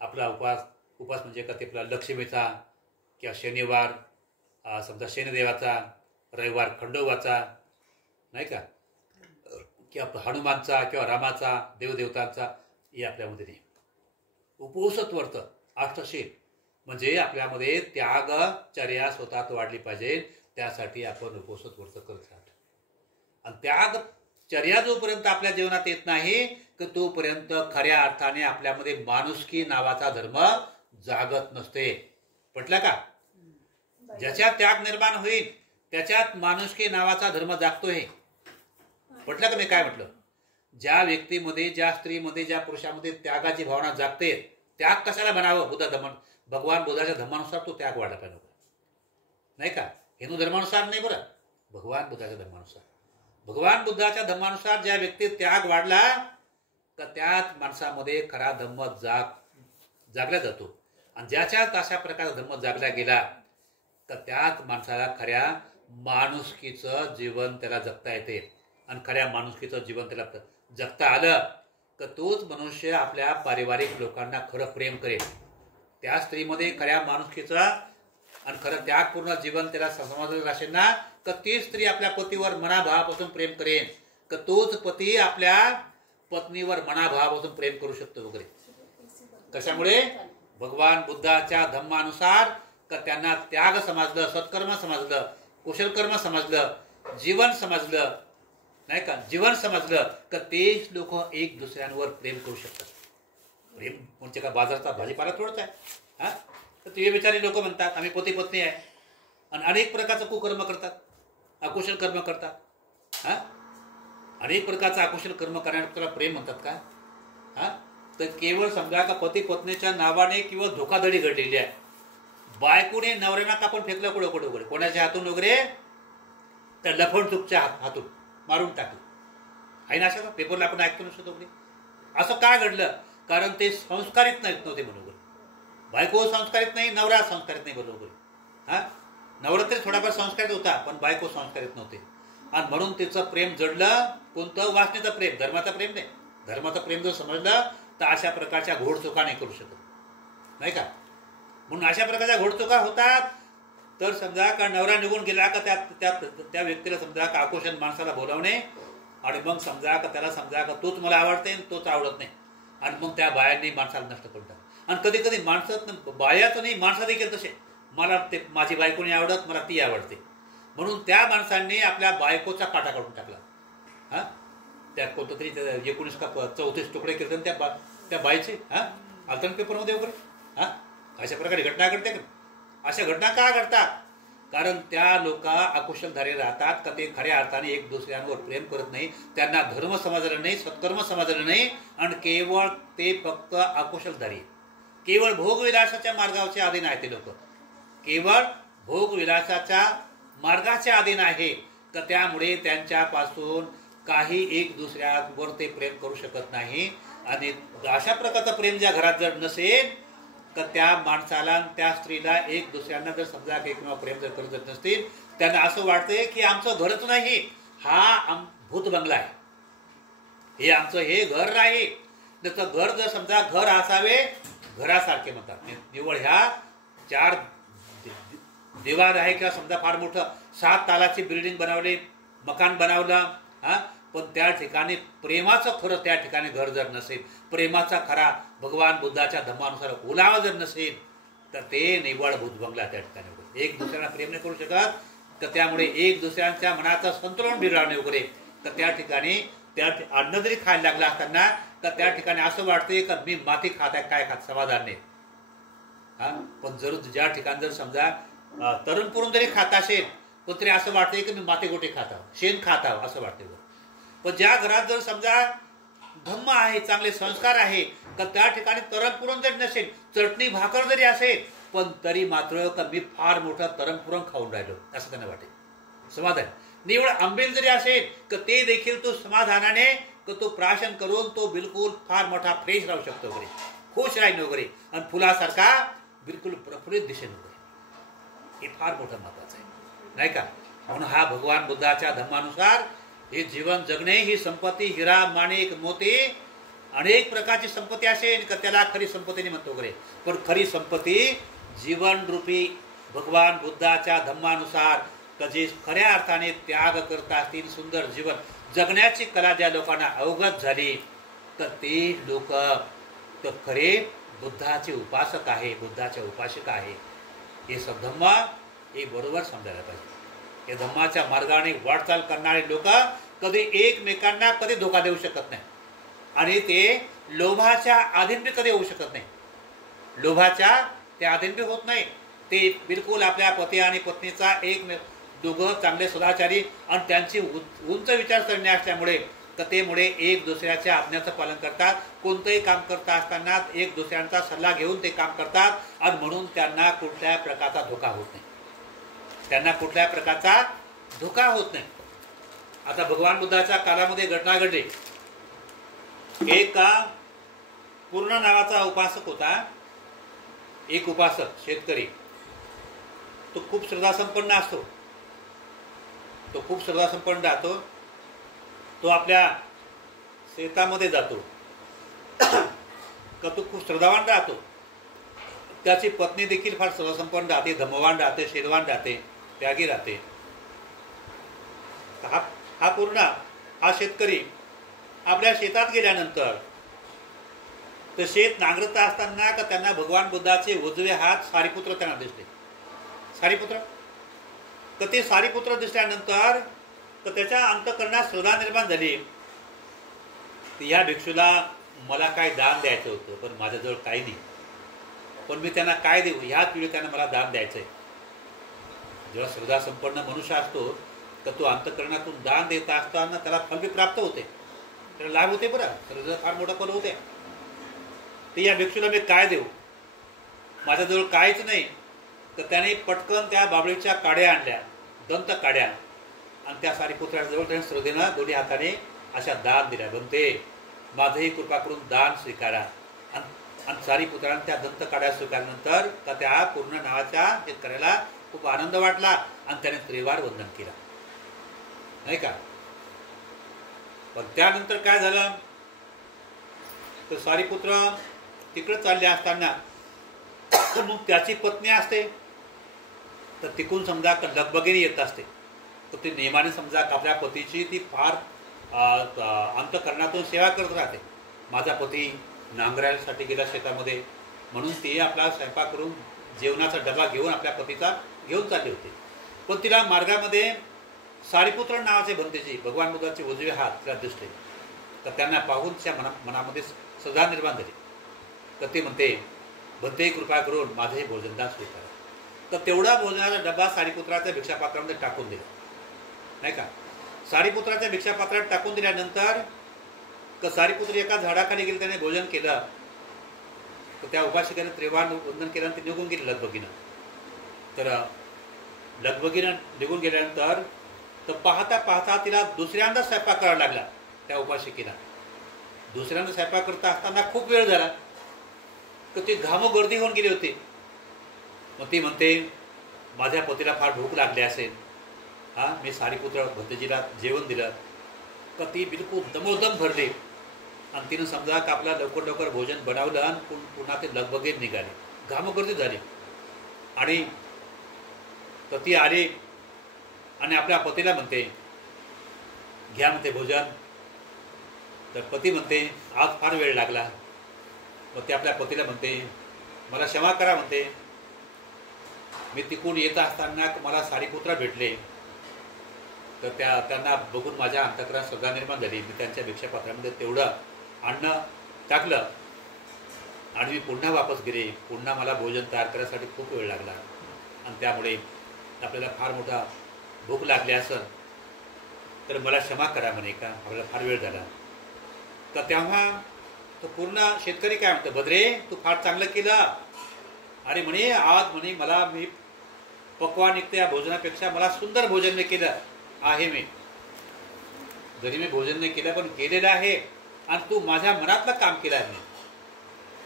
आपला उपास म्हणजे का ते आपला लक्ष्मीचा किंवा शनिवार समजा शनिदेवाचा, रविवार खंडोबाचा नाही का, किंवा हनुमानचा किंवा रामाचा, देवदेवतांचा, हे आपल्यामध्ये नाही. उपोषित व्रत अष्टशील म्हणजे आपल्यामध्ये त्यागचर्या स्वतःत वाढली पाहिजे. त्यासाठी आपण उपोषित व्रत करत राहतो. आणि त्यागचर्या जोपर्यंत आपल्या जीवनात येत नाही की तोपर्यंत खऱ्या अर्थाने आपल्यामध्ये माणुसकी नावाचा धर्म जागत नसते. पटलं का? ज्याच्यात त्याग निर्माण होईल त्याच्यात माणुसकी नावाचा धर्म जागतोय. पटलं का मी काय म्हटलं? ज्या व्यक्तीमध्ये, ज्या स्त्रीमध्ये, ज्या पुरुषामध्ये त्यागाची भावना जागते, त्याग कशाला बनावं? भगवान बुद्धाच्या धर्मानुसार तो त्याग वाढला पाहिजे नाही का. हिंदू धर्मानुसार नाही बरं, भगवान बुद्धाच्या धर्मानुसार. भगवान बुद्धाच्या धर्मानुसार ज्या व्यक्ती त्याग वाढला तर त्याच माणसामध्ये खरा धर्म जागला जातो. आणि ज्याच्यात अशा प्रकारचा धर्म जागला गेला तर त्याच माणसाला खऱ्या माणुसकीचं जीवन त्याला जगता येते. आणि खऱ्या माणुसकीचं जीवन त्याला जगता आलं तर तोच मनुष्य आपल्या पारिवारिक लोकांना खरं प्रेम करेल. त्या स्त्रीमध्ये खऱ्या माणुसकीचं आणि खरं त्यागपूर्ण जीवन त्याला समजलं असेल ना तर ती स्त्री आपल्या पतीवर मनाभावापासून प्रेम करेन, तर तोच पती आपल्या पत्नीवर मनाभावापासून प्रेम करू शकतो वगैरे. कशामुळे? भगवान बुद्धाच्या धम्मानुसार तर त्यांना त्याग समजलं, सत्कर्म समजलं, कुशलकर्म समजलं, जीवन समजलं नाही का. जीवन समजलं तर तेच लोक एक दुसऱ्यांवर प्रेम करू शकतात. प्रेम म्हणजे का बाजाराचा भाजीपाला थोडंच आहे. तर ते विचारी लोक म्हणतात आम्ही पती पत्नी आहे आणि अनेक प्रकारचं कुकर्म करतात, अकुशल कर्म करतात. अनेक प्रकारचं अकुशल कर्म करण्याला त्याला प्रेम म्हणतात का? हा, तर केवळ समजा का पती पत्नीच्या नावाने किंवा धोकाधडी घडलेली आहे. बायकोने नवऱ्याला कापून फेकलं कुठं कुठं वगैरे, कोणाच्या हातून वगैरे, त्या लफडचुकच्या हातून मारून टाकलं आहे ना. असं पेपरला आपण ऐकतो नसतो वगैरे. असं काय घडलं? कारण ते संस्कारित नाहीत नव्हते बरोबर. बायको संस्कारित नाही, नवरा संस्कारित नाही बरोबर. हा, नवरा तरी थोडाफार संस्कारित होता, पण बायको संस्कारित नव्हते. आणि म्हणून तिचं प्रेम जडलं. कोणतं? वासनेचं प्रेम, धर्माचं प्रेम नाही. धर्माचं प्रेम जर समजलं तर अशा प्रकारच्या घोडचुका नाही करू शकत, नाही का? म्हणून अशा प्रकारच्या घोडचुका होतात. तर समजा का नवरा निघून गेला का त्या व्यक्तीला समजा का आकुशन माणसाला बोलावणे, आणि मग समजा का त्याला समजा का तोच मला आवडते तोच आवडत नाही, आणि मग त्या बायांनी माणसाला नष्ट करून टाकलं. आणि कधी कधी माणसात, बायाचं नाही, माणसा देखील तसे, मला ते माझी बायको नाही आवडत, मला ती आवडते, म्हणून त्या माणसांनी आपल्या बायकोचा काटा काढून टाकला. हा, त्या कोणतं तरी 19 का 34 तुकडे केले त्या बाईचे. हा, आलतन पेपरमध्ये वगैरे. हा, अशा प्रकारे घटना घडते का? अशा घटना का घडतात? कारण त्या लोक अकुशलधारी राहतात का ते खऱ्या अर्थाने एक दुसऱ्यांवर प्रेम करत नाही. त्यांना धर्म समजलं नाही, सत्कर्म समजलं नाही, आणि केवळ ते फक्त अकुशलधारी, केवळ भोगविलासाच्या मार्गावरचे अधीन आहे. ते लोक केवळ भोगविलासाच्या मार्गाच्या अधीन आहे. तर त्यामुळे त्यांच्यापासून काही एक दुसऱ्यावर ते प्रेम करू शकत नाही. आणि अशा प्रकारचं प्रेम ज्या घरात जर नसेल तर त्या माणसाला, त्या स्त्रीला एक दुसऱ्यांना जर समजा किंवा प्रेम जर करत नसतील, त्यांना असं वाटतंय की आमचं घरच नाही, हा भूत बंगला आहे, हे आमचं हे घर नाही. त्याचं घर जर समजा घर असावे, घरासारखे म्हणतात. निवळ ह्या 4 दिवार आहे किंवा समजा फार मोठं 7 तालाची बिल्डिंग बनवली, मकान बनवलं. हा, पण त्या ठिकाणी प्रेमाचं खरं त्या ठिकाणी घर जर नसेल, प्रेमाचा खरा भगवान बुद्धाच्या धम्मानुसार ओलावा जर नसेल, तर ते निव्वळ भूत बंगला त्या ठिकाणी. एक दुसऱ्यांना प्रेम नाही करू शकत, तर त्यामुळे एक दुसऱ्यांच्या मनाचं संतुलन बिघडवणे वगैरे. तर त्या ठिकाणी त्या अन्न जरी खायला लागला असताना तर त्या ठिकाणी असं वाटते का मी माती खात आहे, काय खात, समाधान नाही. हा, पण जर ज्या ठिकाणी जर समजा तरुण पुरून जरी खात असेल, पण तरी असं वाटतंय की मी माती गोटे खात आहो, शेण खात आहो, असं वाटते. पण ज्या घरात जर समजा धम्म आहे, चांगले संस्कार आहे, तर त्या ठिकाणी तरण पुरण जरी नसेल, चटणी भाकर जरी असेल, पण तरी मात्र मी फार मोठं तरण पुरण खाऊन राहिलो असं त्यांना वाटेल. समाधान. निवड आंबेल जरी असेल तर ते देखील तो समाधानाने तो प्राशन करून तो बिलकुल फार मोठा फ्रेश राहू शकतो वगैरे, खुश राहील वगैरे, आणि फुलासारखा बिलकुल प्रफुल्लित दिसेल वगैरे. हे फार मोठं महत्वाचं आहे, नाही का? म्हणून हा भगवान बुद्धाच्या धर्मानुसार हे जीवन जगणे, ही संपत्ती हिरा माणिक मोती अनेक प्रकारची संपत्ती असेल का त्याला खरी संपत्ती म्हणतो वगैरे, पण खरी संपत्ती जीवन रूपी भगवान बुद्धाच्या धम्मानुसार जे खऱ्या अर्थाने त्याग करता असतील, सुंदर जीवन जगण्याची कला ज्या लोकांना अवगत झाली, तर ते लोक तर खरे बुद्धाचे उपासक आहे, बुद्धाचे उपासक आहे. हे धम्म हे बरोबर समजायला पाहिजे. या धम्माच्या मार्गाने वाटचाल करणारे लोक कधी एकमेकांना कधी धोका देऊ शकत नाही, आणि ते लोभाच्या अधीन कधी होऊ शकत नाही. लोभाच्या ते अधीन होत नाही. ते बिलकुल आपल्या पती आणि पत्नीचा एक दोघं चांगले सदाचारी आणि त्यांची उंच विचारसरणी असल्यामुळे कथेमुळे एक दुसऱ्याच्या आज्ञाचं पालन करतात. कोणतंही काम करता असताना एक दुसऱ्यांचा सल्ला घेऊन ते काम करतात, आणि म्हणून त्यांना कुठल्याही प्रकारचा धोका होत नाही. त्यांना कुठल्याही प्रकारचा धोका होत नाही. आता भगवान बुद्धाच्या काळामध्ये घटना घडली. एक पूर्ण नावाचा उपासक होता. एक उपासक शेतकरी, तो खूप श्रद्धासंपन्न असतो. तो खूप श्रद्धासंपन्न राहतो. तो आपल्या शेतामध्ये जातो का तो खूप श्रद्धावान राहतो. त्याची पत्नी देखील फार श्रद्धासंपन्न राहते, धम्मवान राहते, शीलवान राहते, त्यागी राहते. हा पूर्ण हा शेतकरी आपल्या शेतात गेल्यानंतर तर शेत नांगरत असताना का त्यांना भगवान बुद्धाचे उजवे हात सारीपुत्र त्यांना दिसले. सारीपुत्र तर ते सारीपुत्र दिसल्यानंतर तर त्याच्या अंतःकरणात श्रद्धा निर्माण झाली. या भिक्षूला मला काय दान द्यायचं होतं, पण माझ्याजवळ काही नाही, पण मी त्यांना काय देऊ, ह्याच वेळी त्यांना मला दान द्यायचंय. जेव्हा श्रद्धा संपन्न मनुष्य असतो तर तो अंतःकरणातून दान देत असताना त्याला फल बी प्राप्त होते, त्याला लाभ होते बरं, तर फार मोठा फल होते. तर या भिक्षूला मी काय देऊ, माझ्याजवळ काहीच नाही. तर त्याने पटकन त्या बाबळीच्या काड्या आणल्या, दंत काड्या, आणि त्या सारीपुत्राजवळ त्याने श्रद्धेनं दोन्ही हाताने अशा दान दिल्या. म्हणते माझंही कृपा करून दान स्वीकारा. आणि सारीपुत्राने त्या दंत काड्या स्वीकारल्यानंतर का त्या पूर्ण नावाच्या शेतकऱ्याला खूप आनंद वाटला आणि त्याने त्रिवार वंदन केलं, नाही का. पण त्यानंतर काय झालं, तर सारीपुत्र तिकडे चालले असताना मग त्याची पत्नी असते, तर तिकून समजा लगबगीने येत असते. तर ती नेमाने समजा आपल्या पतीची ती फार अंतःकरणातून सेवा करत राहते. माझा पती नांगरायसाठी गेला शेतामध्ये, म्हणून ती आपला स्वयंपाक करून जेवणाचा डबा घेऊन आपल्या पतीचा घेऊन चालली होती. पण तिला मार्गामध्ये सारीपुत्र नावाचे भंतेची भगवान बुद्धाचे उजवे हात तिला दिसले. तर त्यांना पाहून त्या मनामध्ये श्रद्धा निर्माण झाली. तर ते म्हणते भंते कृपा करून माझंही भोजनदान स्वीकारा. तर तेवढा भोजनाचा डबा सारीपुत्राच्या भिक्षापात्रामध्ये टाकून दिला, नाही का. सारीपुत्राच्या भिक्षापात्रात टाकून दिल्यानंतर सारीपुत्र एका झाडाखाली गेले, त्याने भोजन केलं. तर त्या उपासिकेने त्रिवार वंदन केलं आणि ते निघून गेले लगबगीनं. तर लगबगीनं निघून गेल्यानंतर तर पाहता पाहता तिला दुसऱ्यांदा स्वयंपाक करावा लागला. त्या उपासिकेला दुसऱ्यांदा स्वयंपाक करता असताना खूप वेळ झाला, तर ती घामोगर्दी होऊन गेली होती. मग ती म्हणते माझ्या पतीला फार भूक लागली असेल, मी सारीपुत्र भंतेजीला जेवण दिलं. तर ती बिलकुल दमोदम भरली आणि तिनं समजा का आपला लवकर लवकर भोजन बनवलं आणि पुन्हा ते लगबगीत निघाले, घामोगर्दी झाली. आणि तर ती आली आणि आपल्या पतीला म्हणते घ्या म्हणते भोजन. तर पती म्हणते आज फार वेळ लागला. मग ते आपल्या पतीला म्हणते मला क्षमा करा म्हणते, मी तिकून येत असताना मला सारीपुत्र भेटले, तर त्यांना बघून माझ्या अंतःकरणात श्रद्धा निर्माण झाली. मी त्यांच्या भिक्षापात्रामध्ये तेवढं अन्न टाकलं आणि मी पुन्हा वापस गेले. पुन्हा मला भोजन तयार करण्यासाठी खूप वेळ लागला आणि त्यामुळे आपल्याला फार मोठा भूक लागली असेल, तर मला क्षमा करा म्हणे, का आपल्याला फार वेळ झाला. तर तेव्हा तो पूर्ण शेतकरी काय म्हणतो, भद्रे तू फार चांगलं केलं. अरे म्हणे आज म्हणे मला मी पक्वान निघते या भोजनापेक्षा मला सुंदर भोजन मी केलं आहे. मी जरी मी भोजन नाही केलं पण केलेलं आहे आणि तू माझ्या मनातलं काम केलं आहे.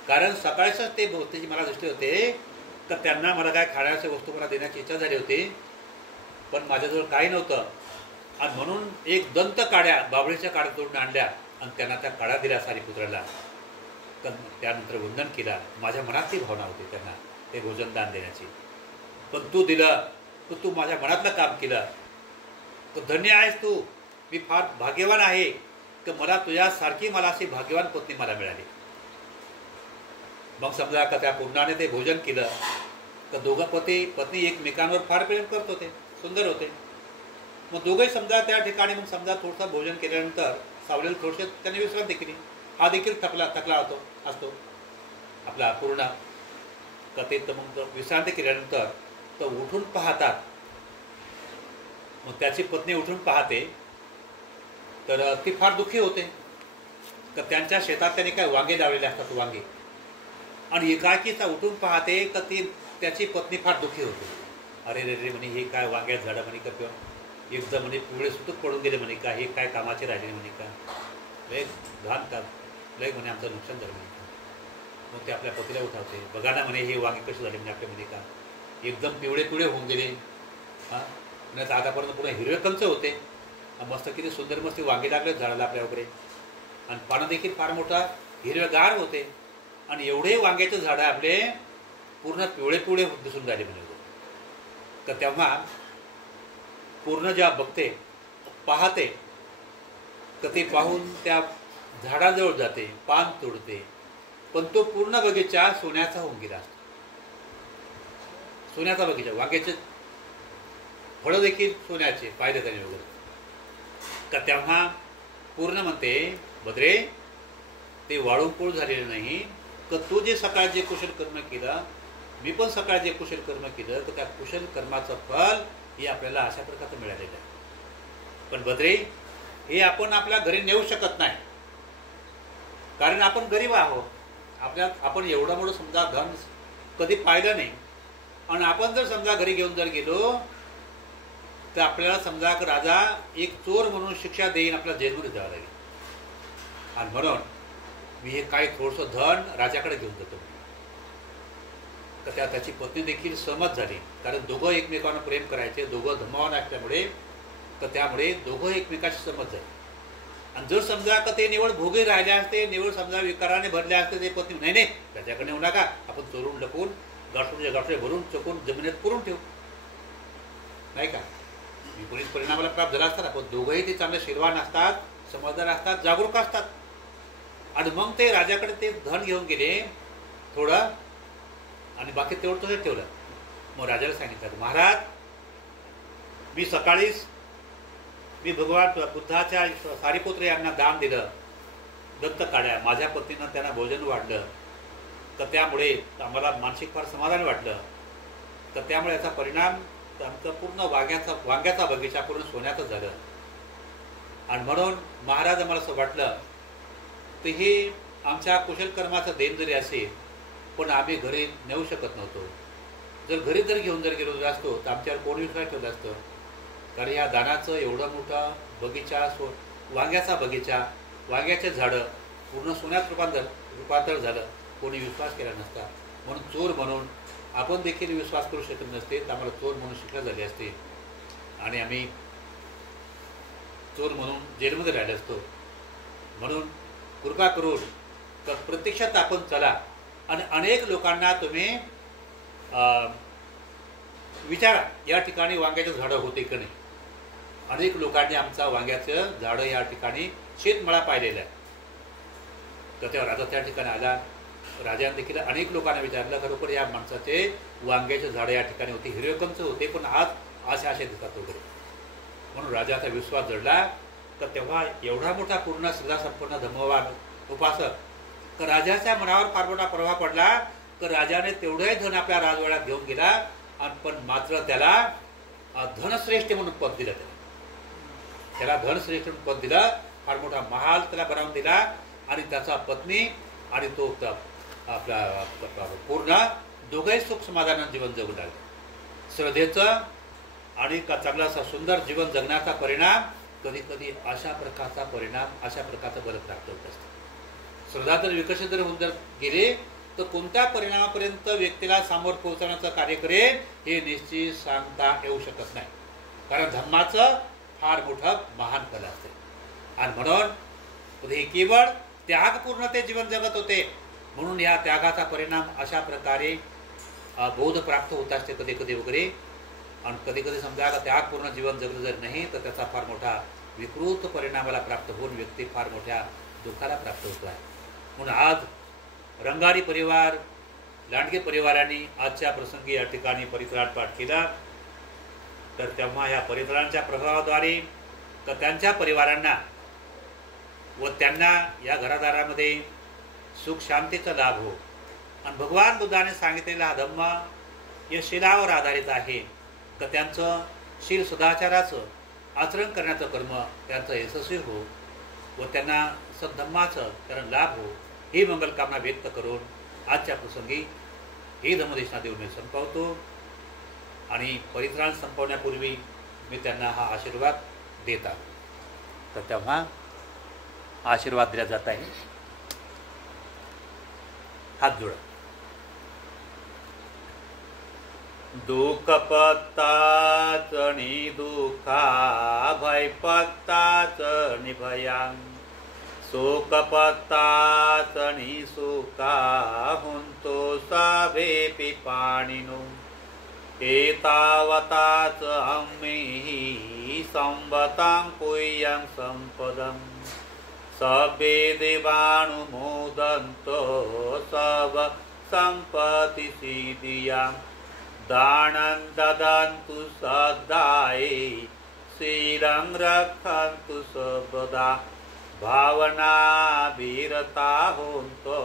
कारण सकाळीच ते भोवतेची मला दृष्टी होते, तर त्यांना मला काय खाण्याच्या वस्तू मला देण्याची इच्छा झाली होती, पण माझ्याजवळ काही नव्हतं. आणि म्हणून एक दंत काड्या बाबळीच्या काड्या तोडून आणल्या आणि त्यांना त्या काड्या दिल्या सारीपुत्राला. तर त्यानंतर वंदन केला. माझ्या मनातली भावना होती त्यांना ते भोजन दान देण्याची. पण तू दिलं, तर तू माझ्या मनातलं काम केलं, तर धन्य आहेस तू. मी फार भाग्यवान आहे की मला तुझ्यासारखी मला अशी भाग्यवान पत्नी मला मिळाली. मग समजा का त्या पूर्णाने ते भोजन केलं, तर दोघं पत्नी एकमेकांवर फार प्रेम करत होते, सुंदर होते. मग दोघंही समजा त्या ठिकाणी मग समजा थोडंसं भोजन केल्यानंतर सावलेलं थोडसे त्याने विश्रांती केली. हा देखील थकला असतो आपला पूर्ण कथेत. तर मग विश्रांती केल्यानंतर तर उठून पाहतात. मग त्याची पत्नी उठून पाहते, तर ती फार दुःखी होते. तर त्यांच्या शेतात त्यांनी काय वांगे लावलेले असतात, वांगे, आणि एकाकीचा उठून पाहते तर त्याची पत्नी फार दुःखी होते. अरे रे रे म्हणे, हे काय वांग्यात झाडं म्हणे का, किंवा एकदम म्हणे पिवळे सुतूक पडून गेले म्हणे का, हे काय कामाचे राहिले म्हणे का, लय घाण का, लय म्हणे आमचं नुकसान झालं म्हणे का. मग ते आपल्या पतीला उठावते, बघा ना म्हणे हे वांगे कसे झाले म्हणे आपल्या म्हणे का, एकदम पिवळे होऊन गेले. नाही तर आतापर्यंत पुढे हिरवे कंच होते, मस्त किती सुंदर मस्त वांगे लागले झाडाला आपल्या वगैरे, आणि पानं देखील फार मोठा हिरवेगार होते, आणि एवढे वांग्याचे झाडं आपले पूर्ण पिवळे दिसून राहिले म्हणे. तर तेव्हा पूर्ण जेव्हा बघते पाहते, तर ते पाहून त्या झाडाजवळ जाते, पान तोडते, पण तो पूर्ण बगीचा सोन्याचा होऊन गेला असतो. सोन्याचा बगीचा, वांग्याचे फळं देखील सोन्याचे पाहिजे त्याने वगैरे. तर तेव्हा पूर्ण म्हणते, भद्रे ते वाळून पोळ झालेलं नाही, तर तू जे सकाळ जे कुशल कर्म केलं, मी पण सकाळ जे कुशल कर्म केलं, तर त्या कुशल कर्माचं फल हे आपल्याला अशा प्रकारचं मिळालेलं आहे. पण बद्री हे आपण आपल्या घरी नेऊ शकत नाही, कारण आपण गरीब आहोत. आपण एवढं मोठं समजा धन कधी पाहिलं नाही. आणि आपण जर समजा घरी घेऊन जर गेलो तर आपल्याला समजा राजा एक चोर म्हणून शिक्षा देईन, आपल्याला जेलमध्ये जावं लागेल. आणि म्हणून मी हे काही थोडंसं धन राजाकडे घेऊन जातो. तर त्याची पत्नी देखील सहमत झाली, कारण दोघं एकमेकांना प्रेम करायचे, दोघं धर्मवान असल्यामुळे. तर त्यामुळे दोघं एकमेकाशी सहमत झाले. आणि जर समजा का ते निवड भोगे राहिले असते, निवड समजा विकाराने भरले असते, ते पत्नी नाही नाही त्याच्याकडे येऊ नका, आपण चोरून लपून गाठोडे भरून चकून जमिनीत पुरून ठेवू, नाही का. विपरीत परिणामाला प्राप्त झाला असतात. पण दोघंही ते चांगले शीलवान असतात, समजदार असतात, जागरूक असतात. आणि मग ते राजाकडे ते धन घेऊन गेले थोडं, आणि बाकी तेवढं तसंच ठेवलं. मग राजाला सांगितलं, महाराज मी सकाळीच मी भगवान बुद्धाच्या सारीपुत्र यांना दान दिलं, दत्त काढ्या, माझ्या पत्नीनं त्यांना भोजन वाढलं, तर त्यामुळे आम्हाला मानसिक फार समाधान वाटलं. तर त्यामुळे याचा परिणाम आमचं पूर्ण वांग्याचा बगीचा पूर्ण सोन्याचं झालं. आणि म्हणून महाराज आम्हाला असं वाटलं तर हे आमच्या कुशलकर्माचं देण जरी असेल, पण आम्ही घरी नेऊ शकत नव्हतो. जर घरी जर घेऊन जर गेलो असतो तर आमच्यावर कोणी विश्वास ठेवला असतं, कारण या दानाचं एवढं मोठा बगीचा, वांग्याचा बगीचा, वांग्याचे झाडं पूर्ण सोन्यात रूपांतर झालं, कोणी विश्वास केला नसता. म्हणून चोर म्हणून आपण देखील विश्वास करू शकत नसते, तर आम्हाला चोर म्हणून शिक्षा झाली असते आणि आम्ही चोर म्हणून जेलमध्ये राहिले असतो. म्हणून कृपा करून तर प्रत्यक्षात आपण चला आणि अनेक लोकांना तुम्ही विचारा या ठिकाणी वांग्याचं झाडं होते की नाही. अनेक लोकांनी आमचा वांग्याचं झाडं या ठिकाणी शेतमळा पाहिलेला आहे. तर तेव्हा राजा त्या ठिकाणी आला. राजाने देखील अनेक लोकांना विचारलं, खरोखर या माणसाचे वांग्याचे झाडं या ठिकाणी होते, हिरवेकंच होते, पण आज असे दिसतात वगैरे. म्हणून राजाचा विश्वास जडला. तर तेव्हा एवढा मोठा पूर्ण श्रद्धा संपन्न धर्मवान उपासक, तर राजाच्या मनावर फार मोठा प्रभाव पडला. तर राजाने तेवढंही धन आपल्या राजवाड्यात घेऊन गेला, आणि पण मात्र त्याला धनश्रेष्ठ म्हणून पद दिलं. त्याला धनश्रेष्ठ म्हणून पद दिलं, फार मोठा महाल त्याला बनवून दिला, आणि त्याचा पत्नी आणि तो आपला पूर्ण दोघंही सुख समाधानानं जीवन जगू लागले. श्रद्धेचं आणि चांगला असा सुंदर जीवन जगण्याचा परिणाम कधी कधी अशा प्रकारचा बल प्राप्त होत असतो. श्रद्धा जर विकसित जर होऊन जर गेले तर कोणत्या परिणामापर्यंत व्यक्तीला समोर पोहोचवण्याचं कार्य करेल हे निश्चित सांगता येऊ शकत नाही, कारण धर्माचं फार मोठं महान कला असते. आणि म्हणून हे केवळ त्यागपूर्ण ते जीवन जगत होते. म्हणून या त्यागाचा परिणाम अशा प्रकारे बोध प्राप्त होत असते कधी कधी वगैरे. आणि कधी कधी समजा त्यागपूर्ण जीवन जगलं जर नाही तर त्याचा फार मोठा विकृत परिणामाला प्राप्त होऊन व्यक्ती फार मोठ्या दुःखाला प्राप्त होतो आहे. म्हणून आज रंगारी परिवार, लांडगे परिवारांनी आजच्या प्रसंगी या ठिकाणी परित्राण पाठ केला. तर तेव्हा या परित्राणाच्या प्रभावाद्वारे तर त्यांच्या परिवारांना व त्यांना या घरादारामध्ये सुख शांतीचा लाभ हो. आणि भगवान बुद्धाने सांगितलेला हा धम्म या शीलावर आधारित आहे. तर त्यांचं शील सदाचाराचं आचरण करण्याचं कर्म त्यांचं यशस्वी हो व त्यांना सद्धम्माचं त्यांना लाभ हो, ही मंगलकामना व्यक्त करून आजच्या प्रसंगी ही धम्मदेशना देऊन मी संपवतो. आणि परित्राण संपवण्यापूर्वी मी त्यांना हा आशीर्वाद देत आहे. तर तेव्हा आशीर्वाद दिला जात आहे. हात जोडा. दुःख पत्ताच नि दुःखा, भय पत्ताच नि भयां, सुख पत्ताच नि सुखा, हुंतो साभेपि पाणिनो, एतावताच अम्मेहि संवतां पुय्यं संपदम्, सबे देवानुमोदन्तो सब संपत्ति सिद्धियां, दानं ददन्तु सदाये, शीलं रक्षन्तु सर्वदा, भावना विरता होन्तो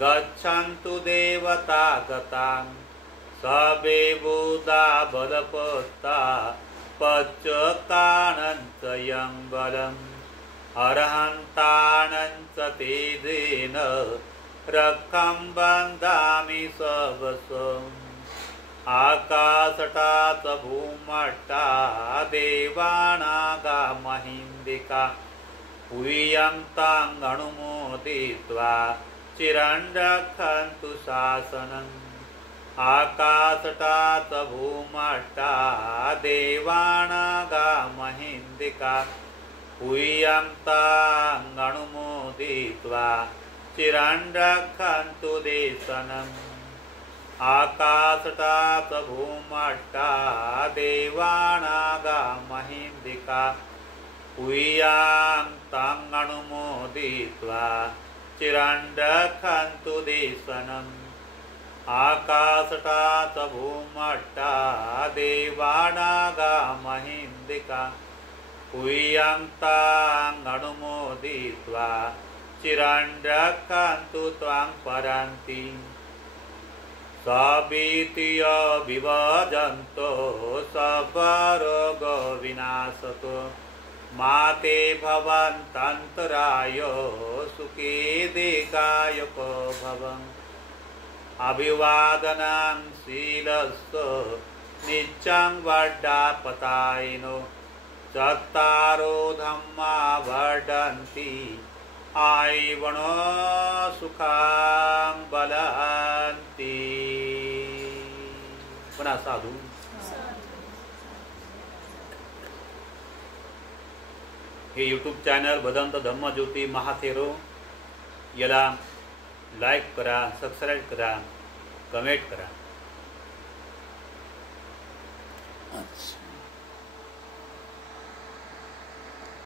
गच्छन्तु देवता गतां, सबे बुधा बलपत्ता पच्चकानंच यंबलम अर्हंतानंच तेजेन रक्कं बंदामि सबसं आकाशटाच भूमट्टा देवानागा महिंदिका पूयं तां अनुमोदित्वा चिरं रक्षन्तु शासनम् आकाशटाच भूमट्टा देवानागा महिंदिका पूयं तां अनुमोदित्वा चिरं रक्षन्तु देशनम् आकाशटाच भूमट्टा देवानागा महिंदिका पूयं तां अनुमोदित्वा चिरं रक्षन्तु देशनम् आकाशटाच भूमट्टा देवानागा महिंदिका पूयं तां अनुमोदित्वा चिरं रक्षन्तु त्वां परन्ति सभीतिय विभजन्तो सर्वरोगविनाशतो माते भवन्तन्तराय सुखे दीर्घायुको भवन् अभिवादनं शीलस्य नित्यं वर्धापतायिनो चत्तारो धम्मा वर्धन्ति आयुवनो सुखां बलन्ति। पुन्हा साधू हे यूट्यूब चॅनल भदंत धम्मज्योती महाथेरो याला लाईक करा, सबस्क्राईब करा, कमेंट करा। अच्छा।